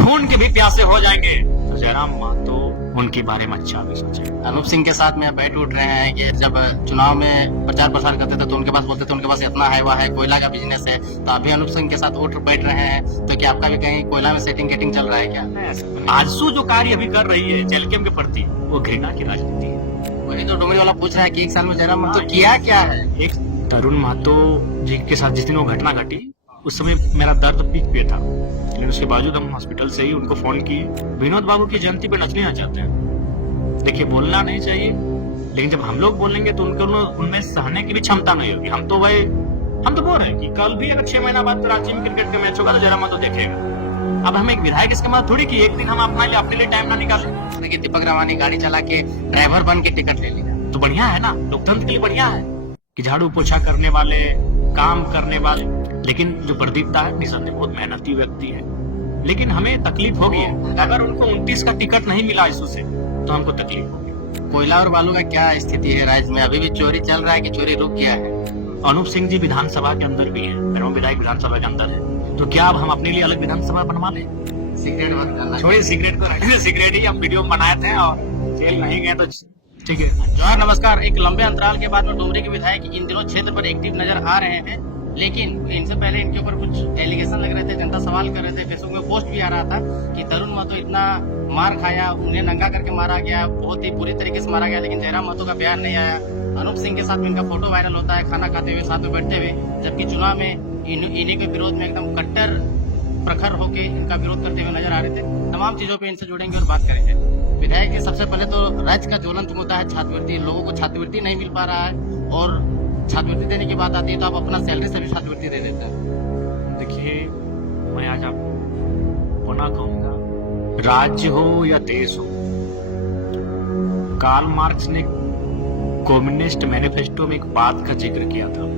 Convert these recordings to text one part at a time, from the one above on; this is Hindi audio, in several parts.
खून के भी प्यासे हो जाएंगे। तो जयराम महतो उनके बारे में अच्छा भी सोचे। अनूप सिंह के साथ में बैठ उठ रहे हैं कि जब चुनाव में प्रचार प्रसार करते थे तो उनके पास बोलते थे उनके पास इतना है, वह है, कोयला का बिजनेस है। तो अभी अनूप सिंह के साथ उठ बैठ रहे हैं, तो क्या आपका भी कहीं कोयला में सेटिंग गेटिंग चल रहा है क्या? आजसू जो कार्य अभी कर रही है जेलकेम के प्रति, वो घृणा की राजनीति है। वही तो डुमरी वाला पूछ रहा है कि एक साल में जयराम महतो किया क्या है? एक तरुण महतो जी के साथ जिस दिन वो घटना घटी, उस समय मेरा दर्द पीक पे था, लेकिन उसके बावजूद हम हॉस्पिटल से ही उनको फोन किए। विनोद बाबू की जयंती पे नचने आ जाते हैं। देखिए, बोलना नहीं चाहिए, लेकिन जब हम लोग बोलेंगे तो उनको उनमें सहने की भी क्षमता नहीं होगी। हम तो बोल रहे हैं कि कल भी अगर 6 महीना बाद रांची में क्रिकेट का मैच होगा तो जयराम महतो देखेगा। अब हम एक विधायक इसके बाद थोड़ी कि एक दिन हम अपने लिए टाइम ना निकालें। देखिए, दीपक रवानी गाड़ी चला के ड्राइवर बन के टिकट ले लिया, तो बढ़िया है ना, लोकतंत्र के लिए बढ़िया है कि झाड़ू पोछा करने वाले, काम करने वाले। लेकिन जो प्रदीप दा है, निसंदेह बहुत मेहनती व्यक्ति है, लेकिन हमें तकलीफ होगी है अगर उनको 29 का टिकट नहीं मिला इसू से, तो हमको तकलीफ होगी। कोयला और बालू का क्या स्थिति है राज्य में? अभी भी चोरी चल रहा है कि चोरी रुक गया है? अनूप सिंह जी विधानसभा के अंदर भी है, मेरा विधायक विधानसभा के अंदर है, तो क्या अब हम अपने लिए अलग विधानसभा बनवा लें? सिगरेट बंद करना छोड़िए, सिगरेट को रखिए, सिगरेट ही हम वीडियो में बनाए थे और जेल नहीं गए तो ठीक है। जोहार, नमस्कार। एक लंबे अंतराल के बाद में डुमरी के विधायक इन दिनों क्षेत्र पर एक्टिव नजर आ रहे हैं, लेकिन इनसे पहले इनके ऊपर कुछ एलिगेशन लग रहे थे, जनता सवाल कर रहे थे, फेसबुक में पोस्ट भी आ रहा था कि तरुण महतो इतना मार खाया, उन्हें नंगा करके मारा गया, बहुत ही बुरी तरीके से मारा गया, लेकिन जयराम महतो का बयान नहीं आया। अनूप सिंह के साथ में इनका फोटो वायरल होता है खाना खाते हुए, साथ में बैठते हुए, जबकि चुनाव में इन्हीं के विरोध में एकदम कट्टर प्रखर होके इनका विरोध करते हुए नजर आ रहे थे। तमाम चीजों पे इनसे जुड़ेंगे और बात करेंगे। विधायक जी, सबसे पहले तो राज्य का ज्वलंत मुद्दा है छात्रवृत्ति। लोगों को छात्रवृत्ति नहीं मिल पा रहा है, और छात्रवृत्ति देने की बात आती है तो आप अपना सैलरी से भी छात्रवृत्ति दे देते हैं। देखिए, मैं आज आपको पुनः कहूंगा, राज्य हो या देश हो, कार्ल मार्क्स ने कम्युनिस्ट मैनिफेस्टो में एक बात का जिक्र किया था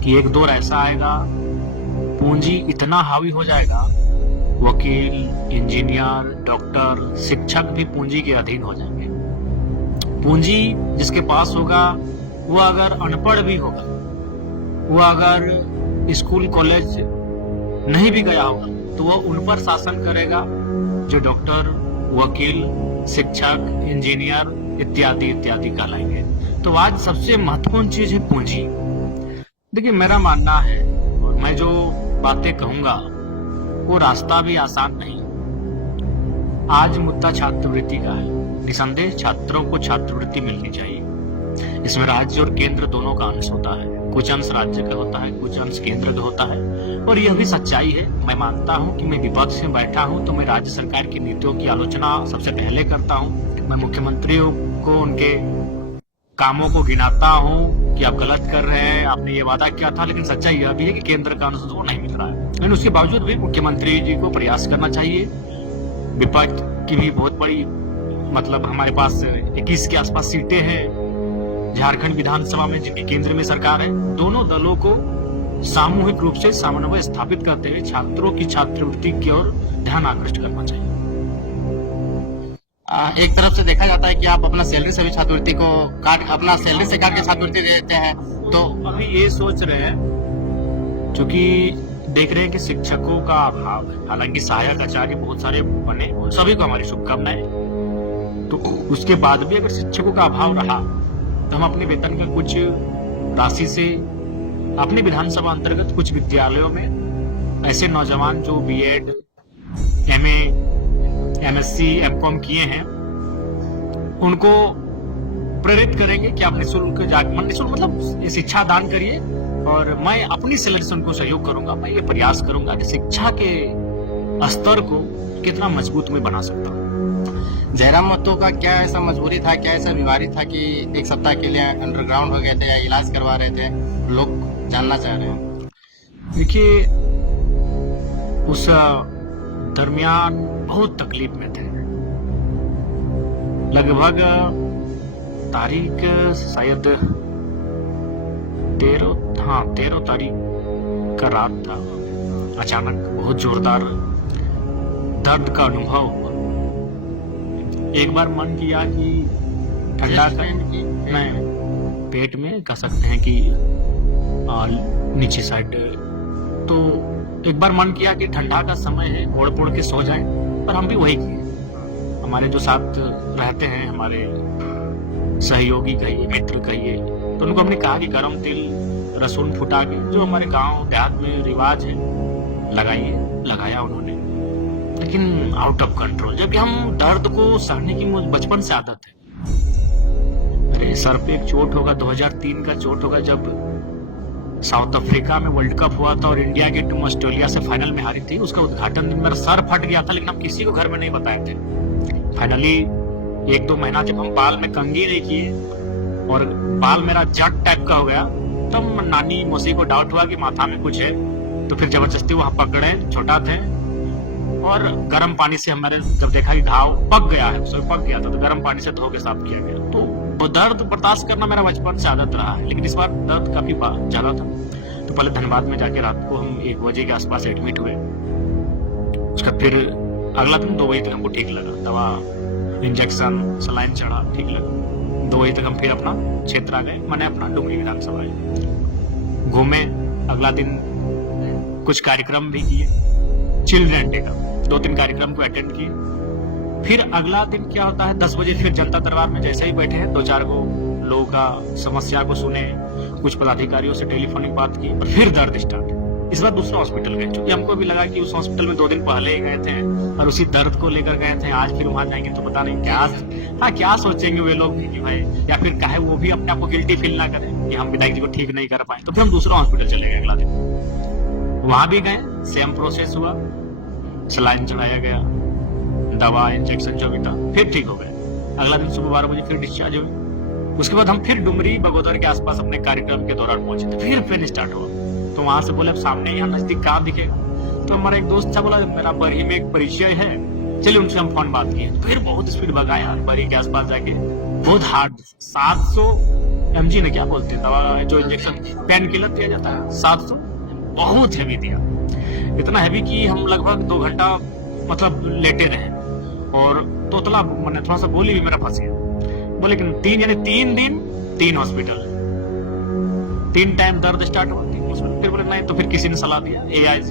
कि एक दौर ऐसा आएगा, पूंजी इतना हावी हो जाएगा, वकील, इंजीनियर, डॉक्टर, शिक्षक भी पूंजी के अधीन हो जाएंगे। पूंजी जिसके पास होगा, वो अगर अनपढ़ भी होगा, वो अगर स्कूल कॉलेज नहीं भी गया होगा, तो वो उन पर शासन करेगा जो डॉक्टर, वकील, शिक्षक, इंजीनियर इत्यादि इत्यादि कहलाएंगे। तो आज सबसे महत्वपूर्ण चीज है पूंजी। देखिए, मेरा मानना है, और मैं जो बातें कहूंगा वो रास्ता भी आसान नहीं। आज मुद्दा छात्रवृत्ति का है। निसंदेह छात्रों को छात्रवृत्ति मिलनी चाहिए। इसमें राज्य और केंद्र दोनों का अंश होता है, कुछ अंश राज्य का होता है, कुछ अंश केंद्र का होता है, और यह भी सच्चाई है। मैं मानता हूं कि मैं विपक्ष में बैठा हूं तो मैं राज्य सरकार की नीतियों की आलोचना सबसे पहले करता हूं। मैं मुख्यमंत्रियों को उनके कामों को गिनाता हूं कि आप गलत कर रहे हैं, आपने ये वादा किया था, लेकिन सच्चाई यह भी है कि केंद्र का अनुदान वो नहीं मिल रहा है। लेकिन उसके बावजूद भी मुख्यमंत्री जी को प्रयास करना चाहिए। विपक्ष की भी बहुत बड़ी, मतलब हमारे पास 21 के आसपास सीटें हैं झारखंड विधानसभा में, जिनकी केंद्र में सरकार है। दोनों दलों को सामूहिक रूप से समन्वय स्थापित करते हुए छात्रों की छात्रवृत्ति की ओर ध्यान आकृष्ट करना चाहिए। एक तरफ से देखा जाता है कि आप अपना सैलरी से भी छात्रवृत्ति को अपना सैलरी से काट के छात्रवृत्ति दे देते हैं, तो अभी ये सोच रहे हैं, क्योंकि देख रहे हैं कि शिक्षकों का अभाव है। हालांकि सहायक आचार्य बहुत सारे बने, उन सभी को हमारी शुभकामनाएं। तो उसके बाद भी अगर शिक्षकों का अभाव रहा तो हम अपने वेतन का कुछ राशि से अपने विधानसभा अंतर्गत कुछ विद्यालयों में ऐसे नौजवान जो बीएड, एमए, एमएससी, एमकॉम किए हैं, उनको प्रेरित करेंगे कि आप निःशुल्क मतलब शिक्षा दान करिए, और मैं अपनी सैलरी से उनको सहयोग करूंगा। मैं ये प्रयास करूंगा कि शिक्षा के स्तर को कितना मजबूत मैं बना सकता हूँ। जयराम महतो का क्या ऐसा मजबूरी था, क्या ऐसा बीमारी था कि एक सप्ताह के लिए अंडरग्राउंड हो गए थे या इलाज करवा रहे थे? लोग जानना चाह रहे हैं। देखिए, उस दरमियान बहुत तकलीफ में थे। लगभग तारीख शायद 13 तारीख का रात था। अचानक बहुत जोरदार दर्द का अनुभव हुआ। एक बार मन किया कि ठंडा नहीं, पेट में कह सकते हैं कि नीचे साइड, तो एक बार मन किया कि ठंडा का समय है, ओढ़ पोड़ के सो जाएं, पर हम भी वही किए। हमारे जो साथ रहते हैं, हमारे सहयोगी कहिए, मित्र कहिए, तो उनको हमने कहा कि गरम तिल रसून फुटा के, जो हमारे गांव देहात में रिवाज है, लगाइए। लगाया उन्होंने, लेकिन आउट ऑफ कंट्रोल। जबकि हम दर्द को सहने की मुझे बचपन से आदत है। अरे सर पे एक चोट होगा, 2003 का चोट होगा, जब साउथ अफ्रीका में वर्ल्ड कप हुआ था और इंडिया की टीम ऑस्ट्रेलिया से फाइनल में हारी थी। उसका उद्घाटन दिन मेरा सर फट गया था, लेकिन हम किसी को घर में नहीं बताए थे। फाइनली 1-2 महीना जब हम बाल में कंघी नहीं किए और बाल मेरा जट टाइप का हो गया, तब नानी मौसी को डाउट हुआ कि माथा में कुछ है, तो फिर जबरदस्ती वहां पकड़े, छोटा थे, और गर्म पानी से हमारे जब देखा कि घाव पक गया है, उसमें पक गया था, तो गर्म पानी से धो के साफ किया गया। तो वो दर्द बर्दाश्त करना मेरा बचपन से आदत रहा है, लेकिन इस बार दर्द काफी ज्यादा था। तो पहले धनबाद में जाके रात को हम 1 बजे के आसपास एडमिट हुए। उसका फिर अगला दिन 2 बजे तक हमको ठीक लगा, दवा इंजेक्शन सलाइन चढ़ा, ठीक लगा। 2 बजे तक हम फिर अपना क्षेत्र आ गए, मैंने अपना डुमरी विधानसभा आए, घूमे। अगला दिन कुछ कार्यक्रम भी किए, चिल्ड्रन डे का 2-3 कार्यक्रम को अटेंड किए। फिर अगला दिन क्या होता है, 10 बजे फिर जनता दरबार में जैसे ही बैठे हैं, 2-4 को लोगों का समस्या को सुने, कुछ पदाधिकारियों से टेलीफोनिक बात की, और फिर दर्द स्टार्ट। इस बार दूसरा हॉस्पिटल गए, क्योंकि हमको भी लगा कि उस हॉस्पिटल में 2 दिन पहले ही गए थे और उसी दर्द को लेकर गए थे, आज फिर वहां जाएंगे तो पता नहीं क्या सोचेंगे वे लोग कि भाई, या फिर काहे वो भी अपने आप को गिल्टी फील ना करें कि हम विधायक जी को ठीक नहीं कर पाए। तो फिर हम दूसरा हॉस्पिटल चले गए अगला दिन। वहां भी गए, सेम प्रोसेस हुआ, सलाइन चढ़ाया गया, दवा इंजेक्शन जो भी था, फिर ठीक हो गए। अगला दिन सुबह 12 बजे फिर डिस्चार्ज हुए। उसके बाद हम फिर डुमरी बगोदर के आसपास अपने कार्यक्रम के दौरान पहुंचे थे, फिर पेन स्टार्ट हुआ। तो वहां से बोले अब सामने यहाँ नजदीक कहाँ दिखेगा, तो हमारा एक दोस्त था, बोला मेरा बरही में एक परिचय है, चलिए उनसे हम फोन बात किए। फिर बहुत स्पीड भगाया, बरही के आसपास जाके बहुत हार्ड 700 mg ने क्या बोलते हैं दवा, जो इंजेक्शन पेन किलर दिया जाता है, 700 बहुत हैवी दिया। इतना हैवी कि हम लगभग 2 घंटा मतलब लेटे रहे, और तोतला मैंने थोड़ा सा बोली भी मेरा फंस गया। बोले कि 3 दिन 3 हॉस्पिटल, 3 टाइम दर्द स्टार्ट हुआ, 3 हॉस्पिटल। फिर बोले नहीं, तो फिर किसी ने सलाह दिया AIG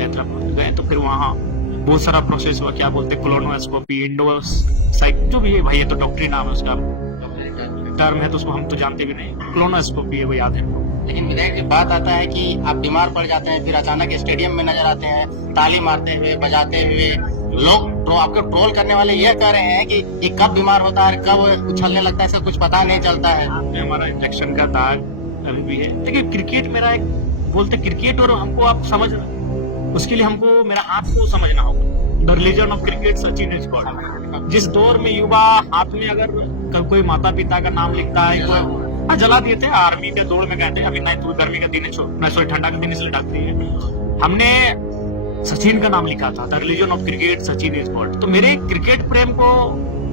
हैदराबाद गए, तो फिर वहाँ बहुत सारा प्रोसेस हुआ, क्या बोलते हैं कोलोनोस्कोपी, इंडोसाइक, जो भी है भाई, ये तो डॉक्टरी नाम है, उसका टर्म है, तो उसको हम तो जानते भी नहीं। कोलोनोस्कोपी है वो याद है। लेकिन विधायक जी, बात आता है कि आप बीमार पड़ जाते हैं, फिर अचानक स्टेडियम में नजर आते हैं, ताली मारते हुए, बजाते हुए। लोग तो आपको ट्रोल करने वाले ये कह रहे हैं कि कब बीमार होता है, कब उछलने लगता है, इसका कुछ पता नहीं चलता है। हमारा इंजेक्शन का दाग अभी भी है। देखिए क्रिकेट मेरा एक बोलते क्रिकेट, और हमको आप समझ, उसके लिए हमको मेरा आपको समझना होगा। The religion of cricket Sachin is God. जिस दौर में युवा हाथ में अगर कोई माता पिता का नाम लिखता है, कोई जला दिए थे, आर्मी के दौड़ में गए थे, अभी नहीं तो गर्मी का दिन है, ठंडा का दिन इसलिए ढकती है, हमने सचिन का नाम लिखा था, the religion of cricket Sachin is God. तो मेरे क्रिकेट प्रेम को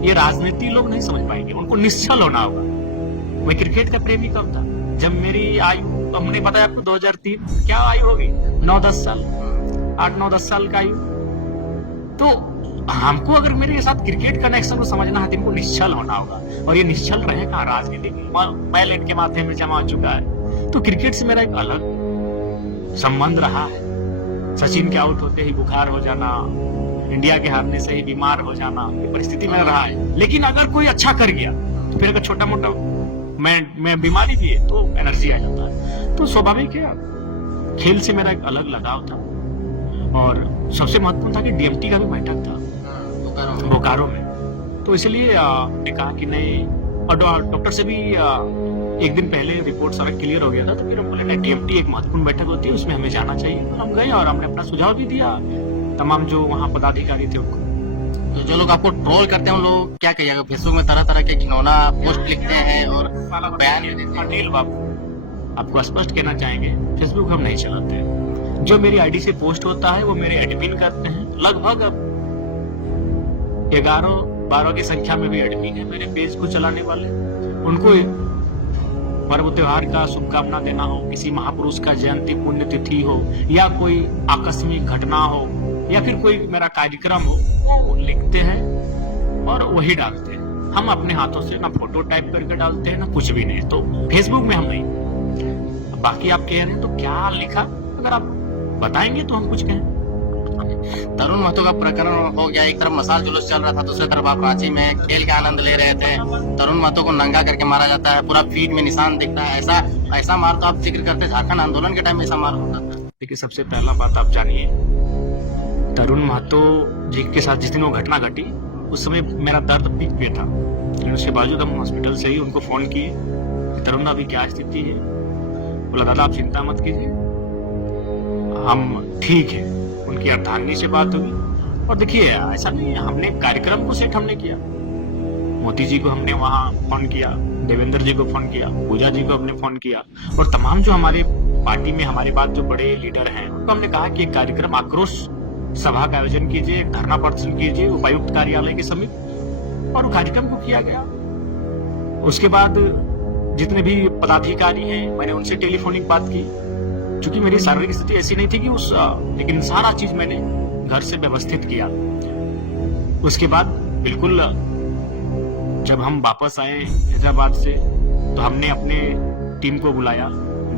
ये राजनीति लोग नहीं समझ पाएंगे, उनको निश्चल होना होगा। मैं क्रिकेट का प्रेमी कब था, जब मेरी आयु, हमने बताया आपको 2003, क्या आयु होगी, 9-10 साल, 8-9-10 साल का आयु। तो हमको अगर मेरे साथ क्रिकेट कनेक्शन को समझना है, तो इनको निश्चल होना होगा, और ये निश्चल रहेगा राजनीति में, बैलेट के माध्यम में जमा हो चुका है। तो क्रिकेट से मेरा एक अलग संबंध रहा है। सचिन के आउट होते ही बुखार हो जाना, इंडिया के हारने से ही बीमार हो जाना, ये परिस्थिति में रहा है। लेकिन अगर कोई अच्छा कर गया, तो फिर अगर छोटा मोटा मैं बीमारी भी है, तो एनर्जी आ जाता है। तो स्वाभाविक है, खेल से मेरा एक अलग लगाव था। और सबसे महत्वपूर्ण था कि DMT का भी बैठक था बोकारो में, तो इसलिए ने कहा कि नहीं, और डॉक्टर से भी एक दिन पहले रिपोर्ट सारा क्लियर हो गया था, तो फिर हम बोले नहीं, DMT एक महत्वपूर्ण बैठक होती है, उसमें हमें जाना चाहिए। हम गए और हमने अपना सुझाव भी दिया तमाम जो वहाँ पदाधिकारी थे उनको। तो जो लोग आपको ट्रोल करते हैं, उन लोग क्या कहिएगा, फेसबुक में तरह तरह के घिनौना पोस्ट लिखते हैं और बयान देते हैं। अनिल बाबू, आपको स्पष्ट कहना चाहेंगे, फेसबुक हम नहीं चलाते हैं। जो मेरी आईडी से पोस्ट होता है वो मेरे एडमिन करते हैं। लगभग 11-12 की संख्या में भी एडमिन है मेरे पेज को चलाने वाले। उनको पर्व त्योहार का शुभकामना देना हो, किसी महापुरुष का जयंती पुण्यतिथि हो, या कोई आकस्मिक घटना हो, या फिर कोई मेरा कार्यक्रम हो, वो लिखते हैं और वही डालते हैं। हम अपने हाथों से ना फोटो टाइप करके डालते हैं, ना कुछ भी नहीं। तो फेसबुक में हम नहीं। बाकी आप कह रहे हैं तो क्या लिखा, अगर आप बताएंगे तो हम कुछ कहें। तरुण महतो का प्रकरण हो गया, एक तरफ मसाल जुलूस चल रहा था, दूसरी तरफ आप रांची में खेल के आनंद ले रहे थे। तरुण महतो को नंगा करके मारा जाता है, पूरा फीट में निशान दिखता है। ऐसा मार तो आप जिक्र करते झारखंड आंदोलन के टाइम में ऐसा मार होता था। देखिए, सबसे पहला बात आप जानिए, तरुण महतो जी के साथ जिस दिन वो घटना घटी उस समय मेरा दर्द पीक पे था, लेकिन उसके बावजूद हम हॉस्पिटल से ही उनको फोन किए कि तरुण अभी क्या स्थिति है। बोला दादा आप चिंता मत कीजिए, हम ठीक है। उनकी अर्धांगिनी से बात हुई और देखिए ऐसा नहीं है, हमने कार्यक्रम को सेट हमने किया। मोती जी को हमने वहां फोन किया, देवेंद्र जी को फोन किया, पूजा जी को हमने फोन किया और तमाम जो हमारे पार्टी में हमारे बाद जो बड़े लीडर हैं उनको हमने कहा कि एक कार्यक्रम आक्रोश सभा का आयोजन कीजिए, धरना प्रदर्शन कीजिए उपायुक्त कार्यालय के समीप, और कार्यक्रम को किया गया। उसके बाद जितने भी पदाधिकारी हैं मैंने उनसे टेलीफोनिक बात की, क्योंकि मेरी शारीरिक स्थिति ऐसी नहीं थी कि लेकिन सारा चीज मैंने घर से व्यवस्थित किया। उसके बाद बिल्कुल जब हम वापस आए हैदराबाद से तो हमने अपने टीम को बुलाया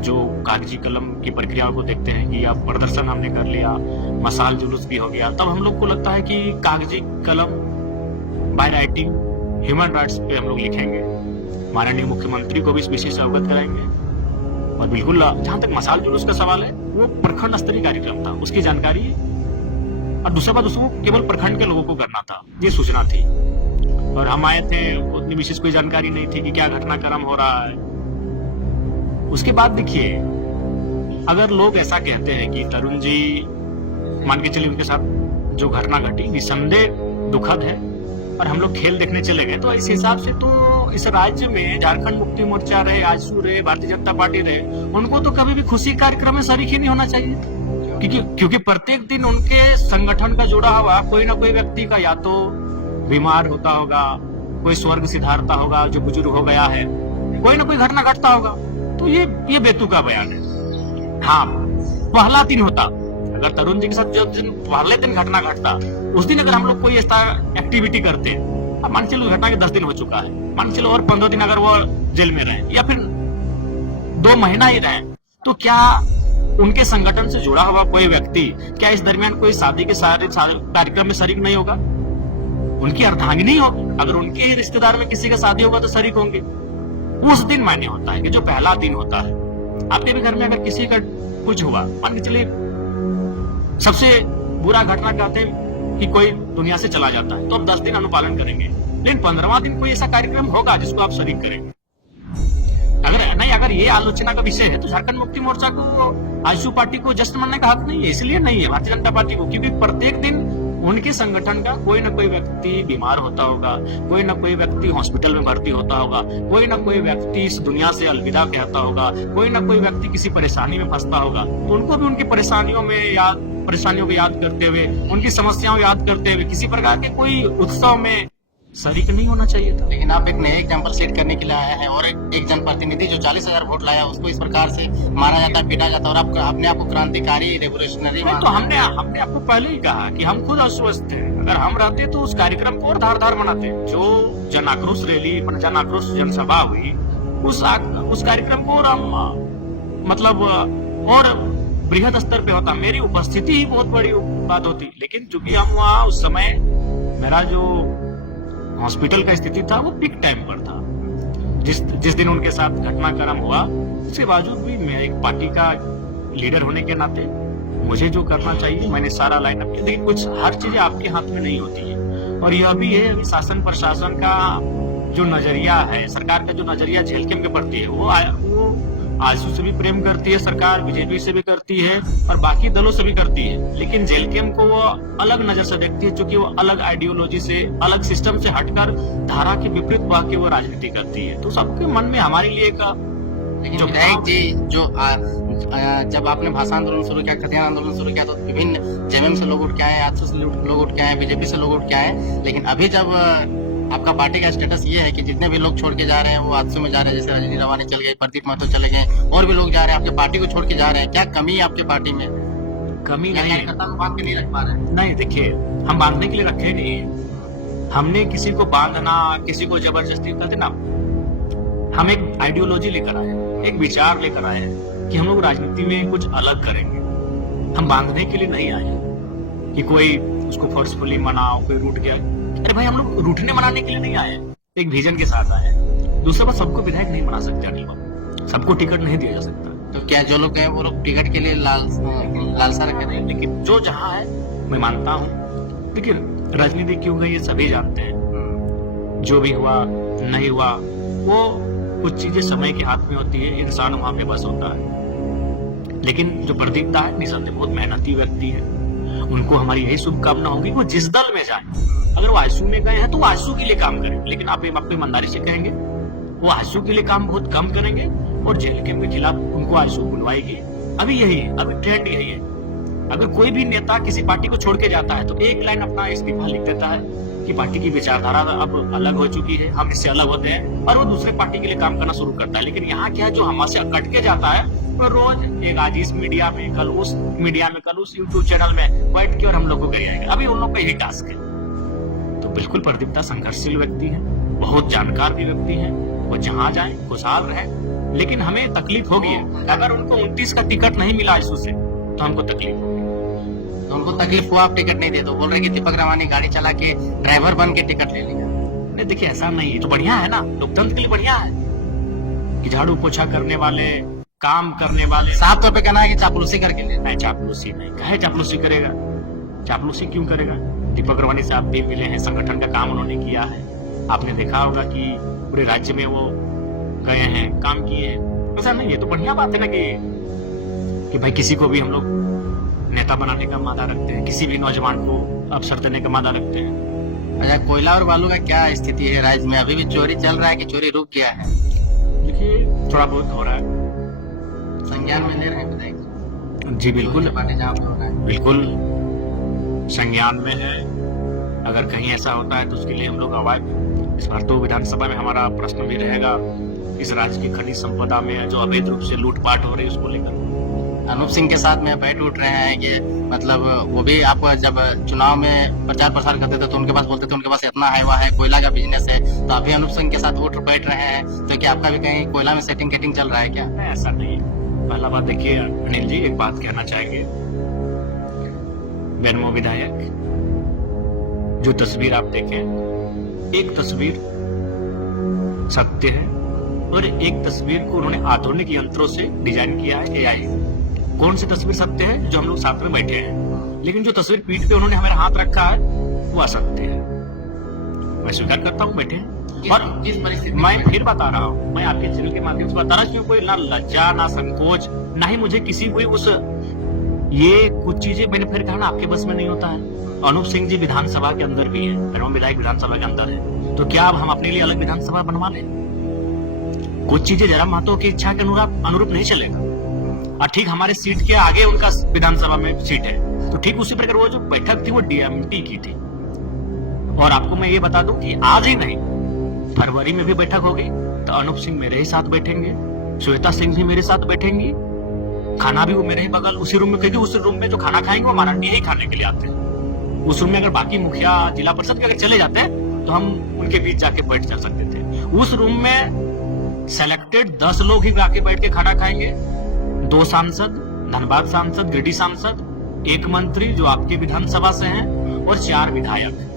जो कागजी कलम की प्रक्रियाओं को देखते हैं कि अब प्रदर्शन हमने कर लिया, मसाल जुलूस भी हो गया। तब हम लोग को लगता है कि कागजी कलम बाय राइटिंग ह्यूमन राइट्स पे हम लोग लिखेंगे, माननीय मुख्यमंत्री को भी इस विषय से अवगत कराएंगे। और बिल्कुल जहां तक मसाल जुलूस का सवाल है, वो प्रखंड स्तरीय कार्यक्रम था, उसकी जानकारी और दूसरा बात उसको केवल प्रखंड के लोगों को करना था, ये सूचना थी। और हम आए थे, उतनी विशेष कोई जानकारी नहीं थी कि क्या घटनाक्रम हो रहा है। उसके बाद देखिए, अगर लोग ऐसा कहते हैं कि तरुण जी मान के चलिए उनके साथ जो घटना घटी निसंदेह दुखद है और हम लोग खेल देखने चले गए, तो इस हिसाब से तो इस राज्य में झारखंड मुक्ति मोर्चा रहे, आजसू रहे, भारतीय जनता पार्टी रहे, उनको तो कभी भी खुशी कार्यक्रम में शरीक ही नहीं होना चाहिए। क्योंकि प्रत्येक दिन उनके संगठन का जुड़ा हुआ कोई ना कोई व्यक्ति का या तो बीमार होता होगा, कोई स्वर्ग सिधारता होगा जो बुजुर्ग हो गया है, कोई ना कोई घटना घटता होगा। तो ये बेतुका बयान है। हाँ, पहला दिन होता, अगर तरुण जी के साथ जो दिन पहले दिन घटना घटता, उस दिन अगर हम लोग कोई ऐसा एक्टिविटी करते, मान चलो घटना के 10 दिन हो चुका है, मान चलो और 15 दिन अगर वो जेल में रहे या फिर 2 महीना ही रहे, तो क्या उनके संगठन से जुड़ा हुआ कोई व्यक्ति क्या इस दरमियान कोई शादी के सारे कार्यक्रम में शरीक नहीं होगा? उनकी अर्धांगिनी हो, अगर उनके रिश्तेदार में किसी का शादी होगा तो शरीक होंगे। उस दिन मान्य होता है कि जो पहला दिन होता है। आपके भी घर में अगर किसी का कुछ हुआ, मान के चलिए सबसे बुरा घटना कहते हैं कि कोई दुनिया से चला जाता है, तो आप 10 दिन अनुपालन करेंगे, लेकिन 15वां दिन कोई ऐसा कार्यक्रम होगा जिसको आप शरीक करेंगे। अगर ये आलोचना का विषय है तो झारखंड मुक्ति मोर्चा को, आजसू पार्टी को जश्न मनाने का हक नहीं है। इसलिए नहीं है भारतीय जनता पार्टी को, क्योंकि प्रत्येक दिन उनके संगठन का कोई ना कोई व्यक्ति बीमार होता होगा, कोई ना कोई व्यक्ति हॉस्पिटल में भर्ती होता होगा, कोई ना कोई व्यक्ति इस दुनिया से अलविदा कहता होगा, कोई ना कोई व्यक्ति किसी परेशानी में फंसता होगा, तो उनको भी उनकी परेशानियों को याद करते हुए, उनकी समस्याओं याद करते हुए किसी प्रकार के कोई उत्सव में शरीक नहीं होना चाहिए था। लेकिन आप एक नए एग्जाम्पल सेट करने के लिए आए हैं और एक जनप्रतिनिधि जो 40,000 वोट लाया उसको इस प्रकार से मारा जाता है, पीटा जाता है, और अपने आप को क्रांतिकारी रेवोल्यूशनरी। तो हमने आपको पहले ही कहा कि हम खुद अस्वस्थ हैं। अगर हम रहते तो उस कार्यक्रम को और धारदार बनाते। जो जन आक्रोश रैली, जन आक्रोश जनसभा हुई, उस कार्यक्रम को और हम मतलब और बृहद स्तर पे होता, मेरी उपस्थिति ही बहुत बड़ी बात होती। लेकिन चूंकि हम वहाँ उस समय, मेरा जो हॉस्पिटल का स्थिति था वो पीक टाइम पर था, जिस दिन उनके साथ घटनाक्रम हुआ, उसके बावजूद भी मैं एक पार्टी का लीडर होने के नाते मुझे जो करना चाहिए मैंने सारा लाइनअप किया। लेकिन कुछ हर चीजें आपके हाथ में नहीं होती है, और यह भी है अभी शासन प्रशासन का जो नजरिया है, सरकार का जो नजरिया झेलकेम के प्रति है, वो आजसू से भी प्रेम करती है सरकार, बीजेपी से भी करती है और बाकी दलों से भी करती है, लेकिन जेलकेम को वो अलग नजर से देखती है, क्योंकि वो अलग आइडियोलॉजी से, अलग सिस्टम से हटकर धारा के विपरीत बह के वो राजनीति करती है। तो सबके मन में हमारे लिए लेकिन विधायक जी जो जब आपने भाषा आंदोलन शुरू किया, खतियान आंदोलन शुरू किया, तो विभिन्न जेएमएम से लोग उठ के आए, आजसू से लोग उठ के आए, बीजेपी से लोग उठ के आए, लेकिन अभी जब आपका पार्टी का स्टेटस ये है कि जितने भी लोग छोड़ के जा रहे हैं वो आजसू में जा रहे हैं, जैसे रजनी रवानी चल गए, प्रदीप महतो चले गए, और भी लोग जा रहे हैं, आपके पार्टी को छोड़ के जा रहे हैं, क्या कमी है आपके पार्टी में? कमी नहीं है, बांध के नहीं रख पा रहे हैं। नहीं, देखिए हम बांधने के लिए रखे नहीं, हमने किसी को बांधना, किसी को जबरदस्ती करते ना, हम एक आइडियोलॉजी लेकर आए, एक विचार लेकर आए कि हम लोग राजनीति में कुछ अलग करेंगे। हम बांधने के लिए नहीं आए कि कोई उसको फोर्सफुली मनाओ, कोई रूठ गया। अरे भाई, हम लोग रूठने मनाने के लिए नहीं आए, एक विजन के साथ आए। दूसरा बात, सबको विधायक नहीं बना सकते अनिल बाबू, सबको टिकट नहीं दिया जा सकता। तो क्या जो लोग हैं वो लोग टिकट के लिए लालसा रखे हैं? लेकिन जो जहाँ है मैं मानता हूँ, देखिए राजनीति क्यों गई ये सभी जानते हैं। जो भी हुआ नहीं हुआ, वो कुछ चीजें समय के हाथ में होती है, इंसान वहां पे बस होता है। लेकिन जो प्रदीप दा है, निसंदेह बहुत मेहनती व्यक्ति है, उनको हमारी यही शुभकामना होगी वो जिस दल में जाए। अगर वो आशू में गए हैं तो वो आशू के लिए काम करें, लेकिन आप आपको ईमानदारी से कहेंगे वो आशू के लिए काम बहुत कम करेंगे और जेल के खिलाफ उनको आशू बुलवाएगी। अभी यही है, अभी ट्रेंड यही है। अगर कोई भी नेता किसी पार्टी को छोड़ के जाता है तो एक लाइन अपना इस्तीफा लिख देता है कि पार्टी की विचारधारा अब अलग हो चुकी है, हम इससे अलग होते हैं, और वो दूसरे पार्टी के लिए काम करना शुरू करता है। लेकिन यहाँ क्या है, जो हमसे कट के जाता है वो रोज एक आज इस मीडिया में, कल उस मीडिया में, कल उस यूट्यूब चैनल में बैठ के और हम लोग को कर आएगा। अभी उन लोग का यही टास्क है। तो बिल्कुल प्रदीप दा संघर्षशील व्यक्ति है, बहुत जानकार भी व्यक्ति है, वो जहां जाए खुशहाल रहे। लेकिन हमें तकलीफ होगी अगर उनको 29 का टिकट नहीं मिला आशू से, तो हमको तकलीफ होगी। तो उनको तकलीफ हुआ, आप टिकट नहीं दे तो बोल रहे कि दीपक रवानी गाड़ी चला के ड्राइवर बन के टिकट ले लिया। नहीं, देखिए ऐसा नहीं है, तो बढ़िया है ना, लोकतंत्र के लिए बढ़िया है कि झाड़ू पोछा करने वाले, काम करने वाले साफ तौर पे कहना है कि चापलूसी करके ले। नहीं, चापलूसी नहीं, कहे चापलूसी करेगा, चापलूसी क्यों करेगा? दीपक रवानी साहब भी मिले हैं, संगठन का काम उन्होंने किया है, आपने देखा होगा कि पूरे राज्य में वो गए हैं, काम किए हैं। ऐसा नहीं है, तो बढ़िया बात है ना कि भाई किसी को भी हम लोग नेता बनाने का मादा रखते हैं, किसी भी नौजवान को अवसर देने का मादा रखते हैं। अच्छा, कोयला और बालू का क्या स्थिति है राज्य में? अभी भी चोरी चल रहा है कि चोरी रुक गया है? देखिए थोड़ा बहुत हो रहा है। संज्ञान में ले रहे हैं विधायक जी बिल्कुल, जहाँ पे हो रहा है बिल्कुल संज्ञान में है। अगर कहीं ऐसा होता है तो उसके लिए हम लोग आवाज, इस बार तो विधानसभा में हमारा प्रश्न भी रहेगा इस राज्य की खनिज संपदा में जो अवैध रूप से लूटपाट हो रही है उसको लेकर। अनूप सिंह के साथ में बैठ उठ रहे हैं कि मतलब वो भी आप जब चुनाव में प्रचार प्रसार करते थे तो उनके पास बोलते थे उनके पास इतना है, वह है, कोयला का बिजनेस है, तो अभी अनूप सिंह के साथ उठ बैठ रहे हैं, तो क्या आपका भी कहीं कोयला में सेटिंग चल रहा है क्या? नहीं, ऐसा नहीं है। पहला बात देखिए अनिल जी, एक बात कहना चाहेंगे, बेरमो विधायक जो तस्वीर आप देखें, एक तस्वीर सत्य है और एक तस्वीर को उन्होंने आधुनिक यंत्रों से डिजाइन किया है, एआई। कौन सी तस्वीर सत्य है? जो हम लोग साथ में बैठे हैं। लेकिन जो तस्वीर पीठ पे उन्होंने हमारे हाथ रखा है वो असत्य है। मैं स्वीकार करता हूँ, बैठे हैं। और किस परिस्थिति मैं फिर बता रहा हूँ, मैं आपके चैनल के माध्यम से बता रहा हूँ, कोई ना लज्जा ना संकोच, ना ही मुझे किसी कोई उस, ये कुछ चीजें मैंने फिर कहा ना आपके बस में नहीं होता है। अनूप सिंह जी विधानसभा के अंदर भी है, बेरमो विधायक विधानसभा के अंदर है, तो क्या अब हम अपने लिए अलग विधानसभा बनवा लें? कुछ चीजें जरा महतो की इच्छा के अनुरूप नहीं चलेगा। और ठीक हमारे सीट के आगे उनका विधानसभा में सीट है, तो ठीक उसी प्रकार वो जो बैठक थी वो डीएमटी की थी। और आपको मैं ये बता दूं कि आज ही नहीं, फरवरी में भी बैठक होगी तो अनूप सिंह मेरे ही साथ बैठेंगे, श्वेता सिंह भी मेरे साथ बैठेंगी, खाना भी वो मेरे ही बगल उसी रूम में, क्योंकि उस रूम में जो खाना खाएंगे वो हमारा ही खाने के लिए आते हैं। उस रूम में अगर बाकी मुखिया जिला परिषद के अगर चले जाते हैं तो हम उनके बीच जाके बैठ जा सकते थे। उस रूम में सेलेक्टेड 10 लोग ही जाके बैठ के खाना खाएंगे, 2 सांसद, धनबाद सांसद, गिरिडीह सांसद, 1 मंत्री जो आपकी विधानसभा से हैं और 4 विधायक,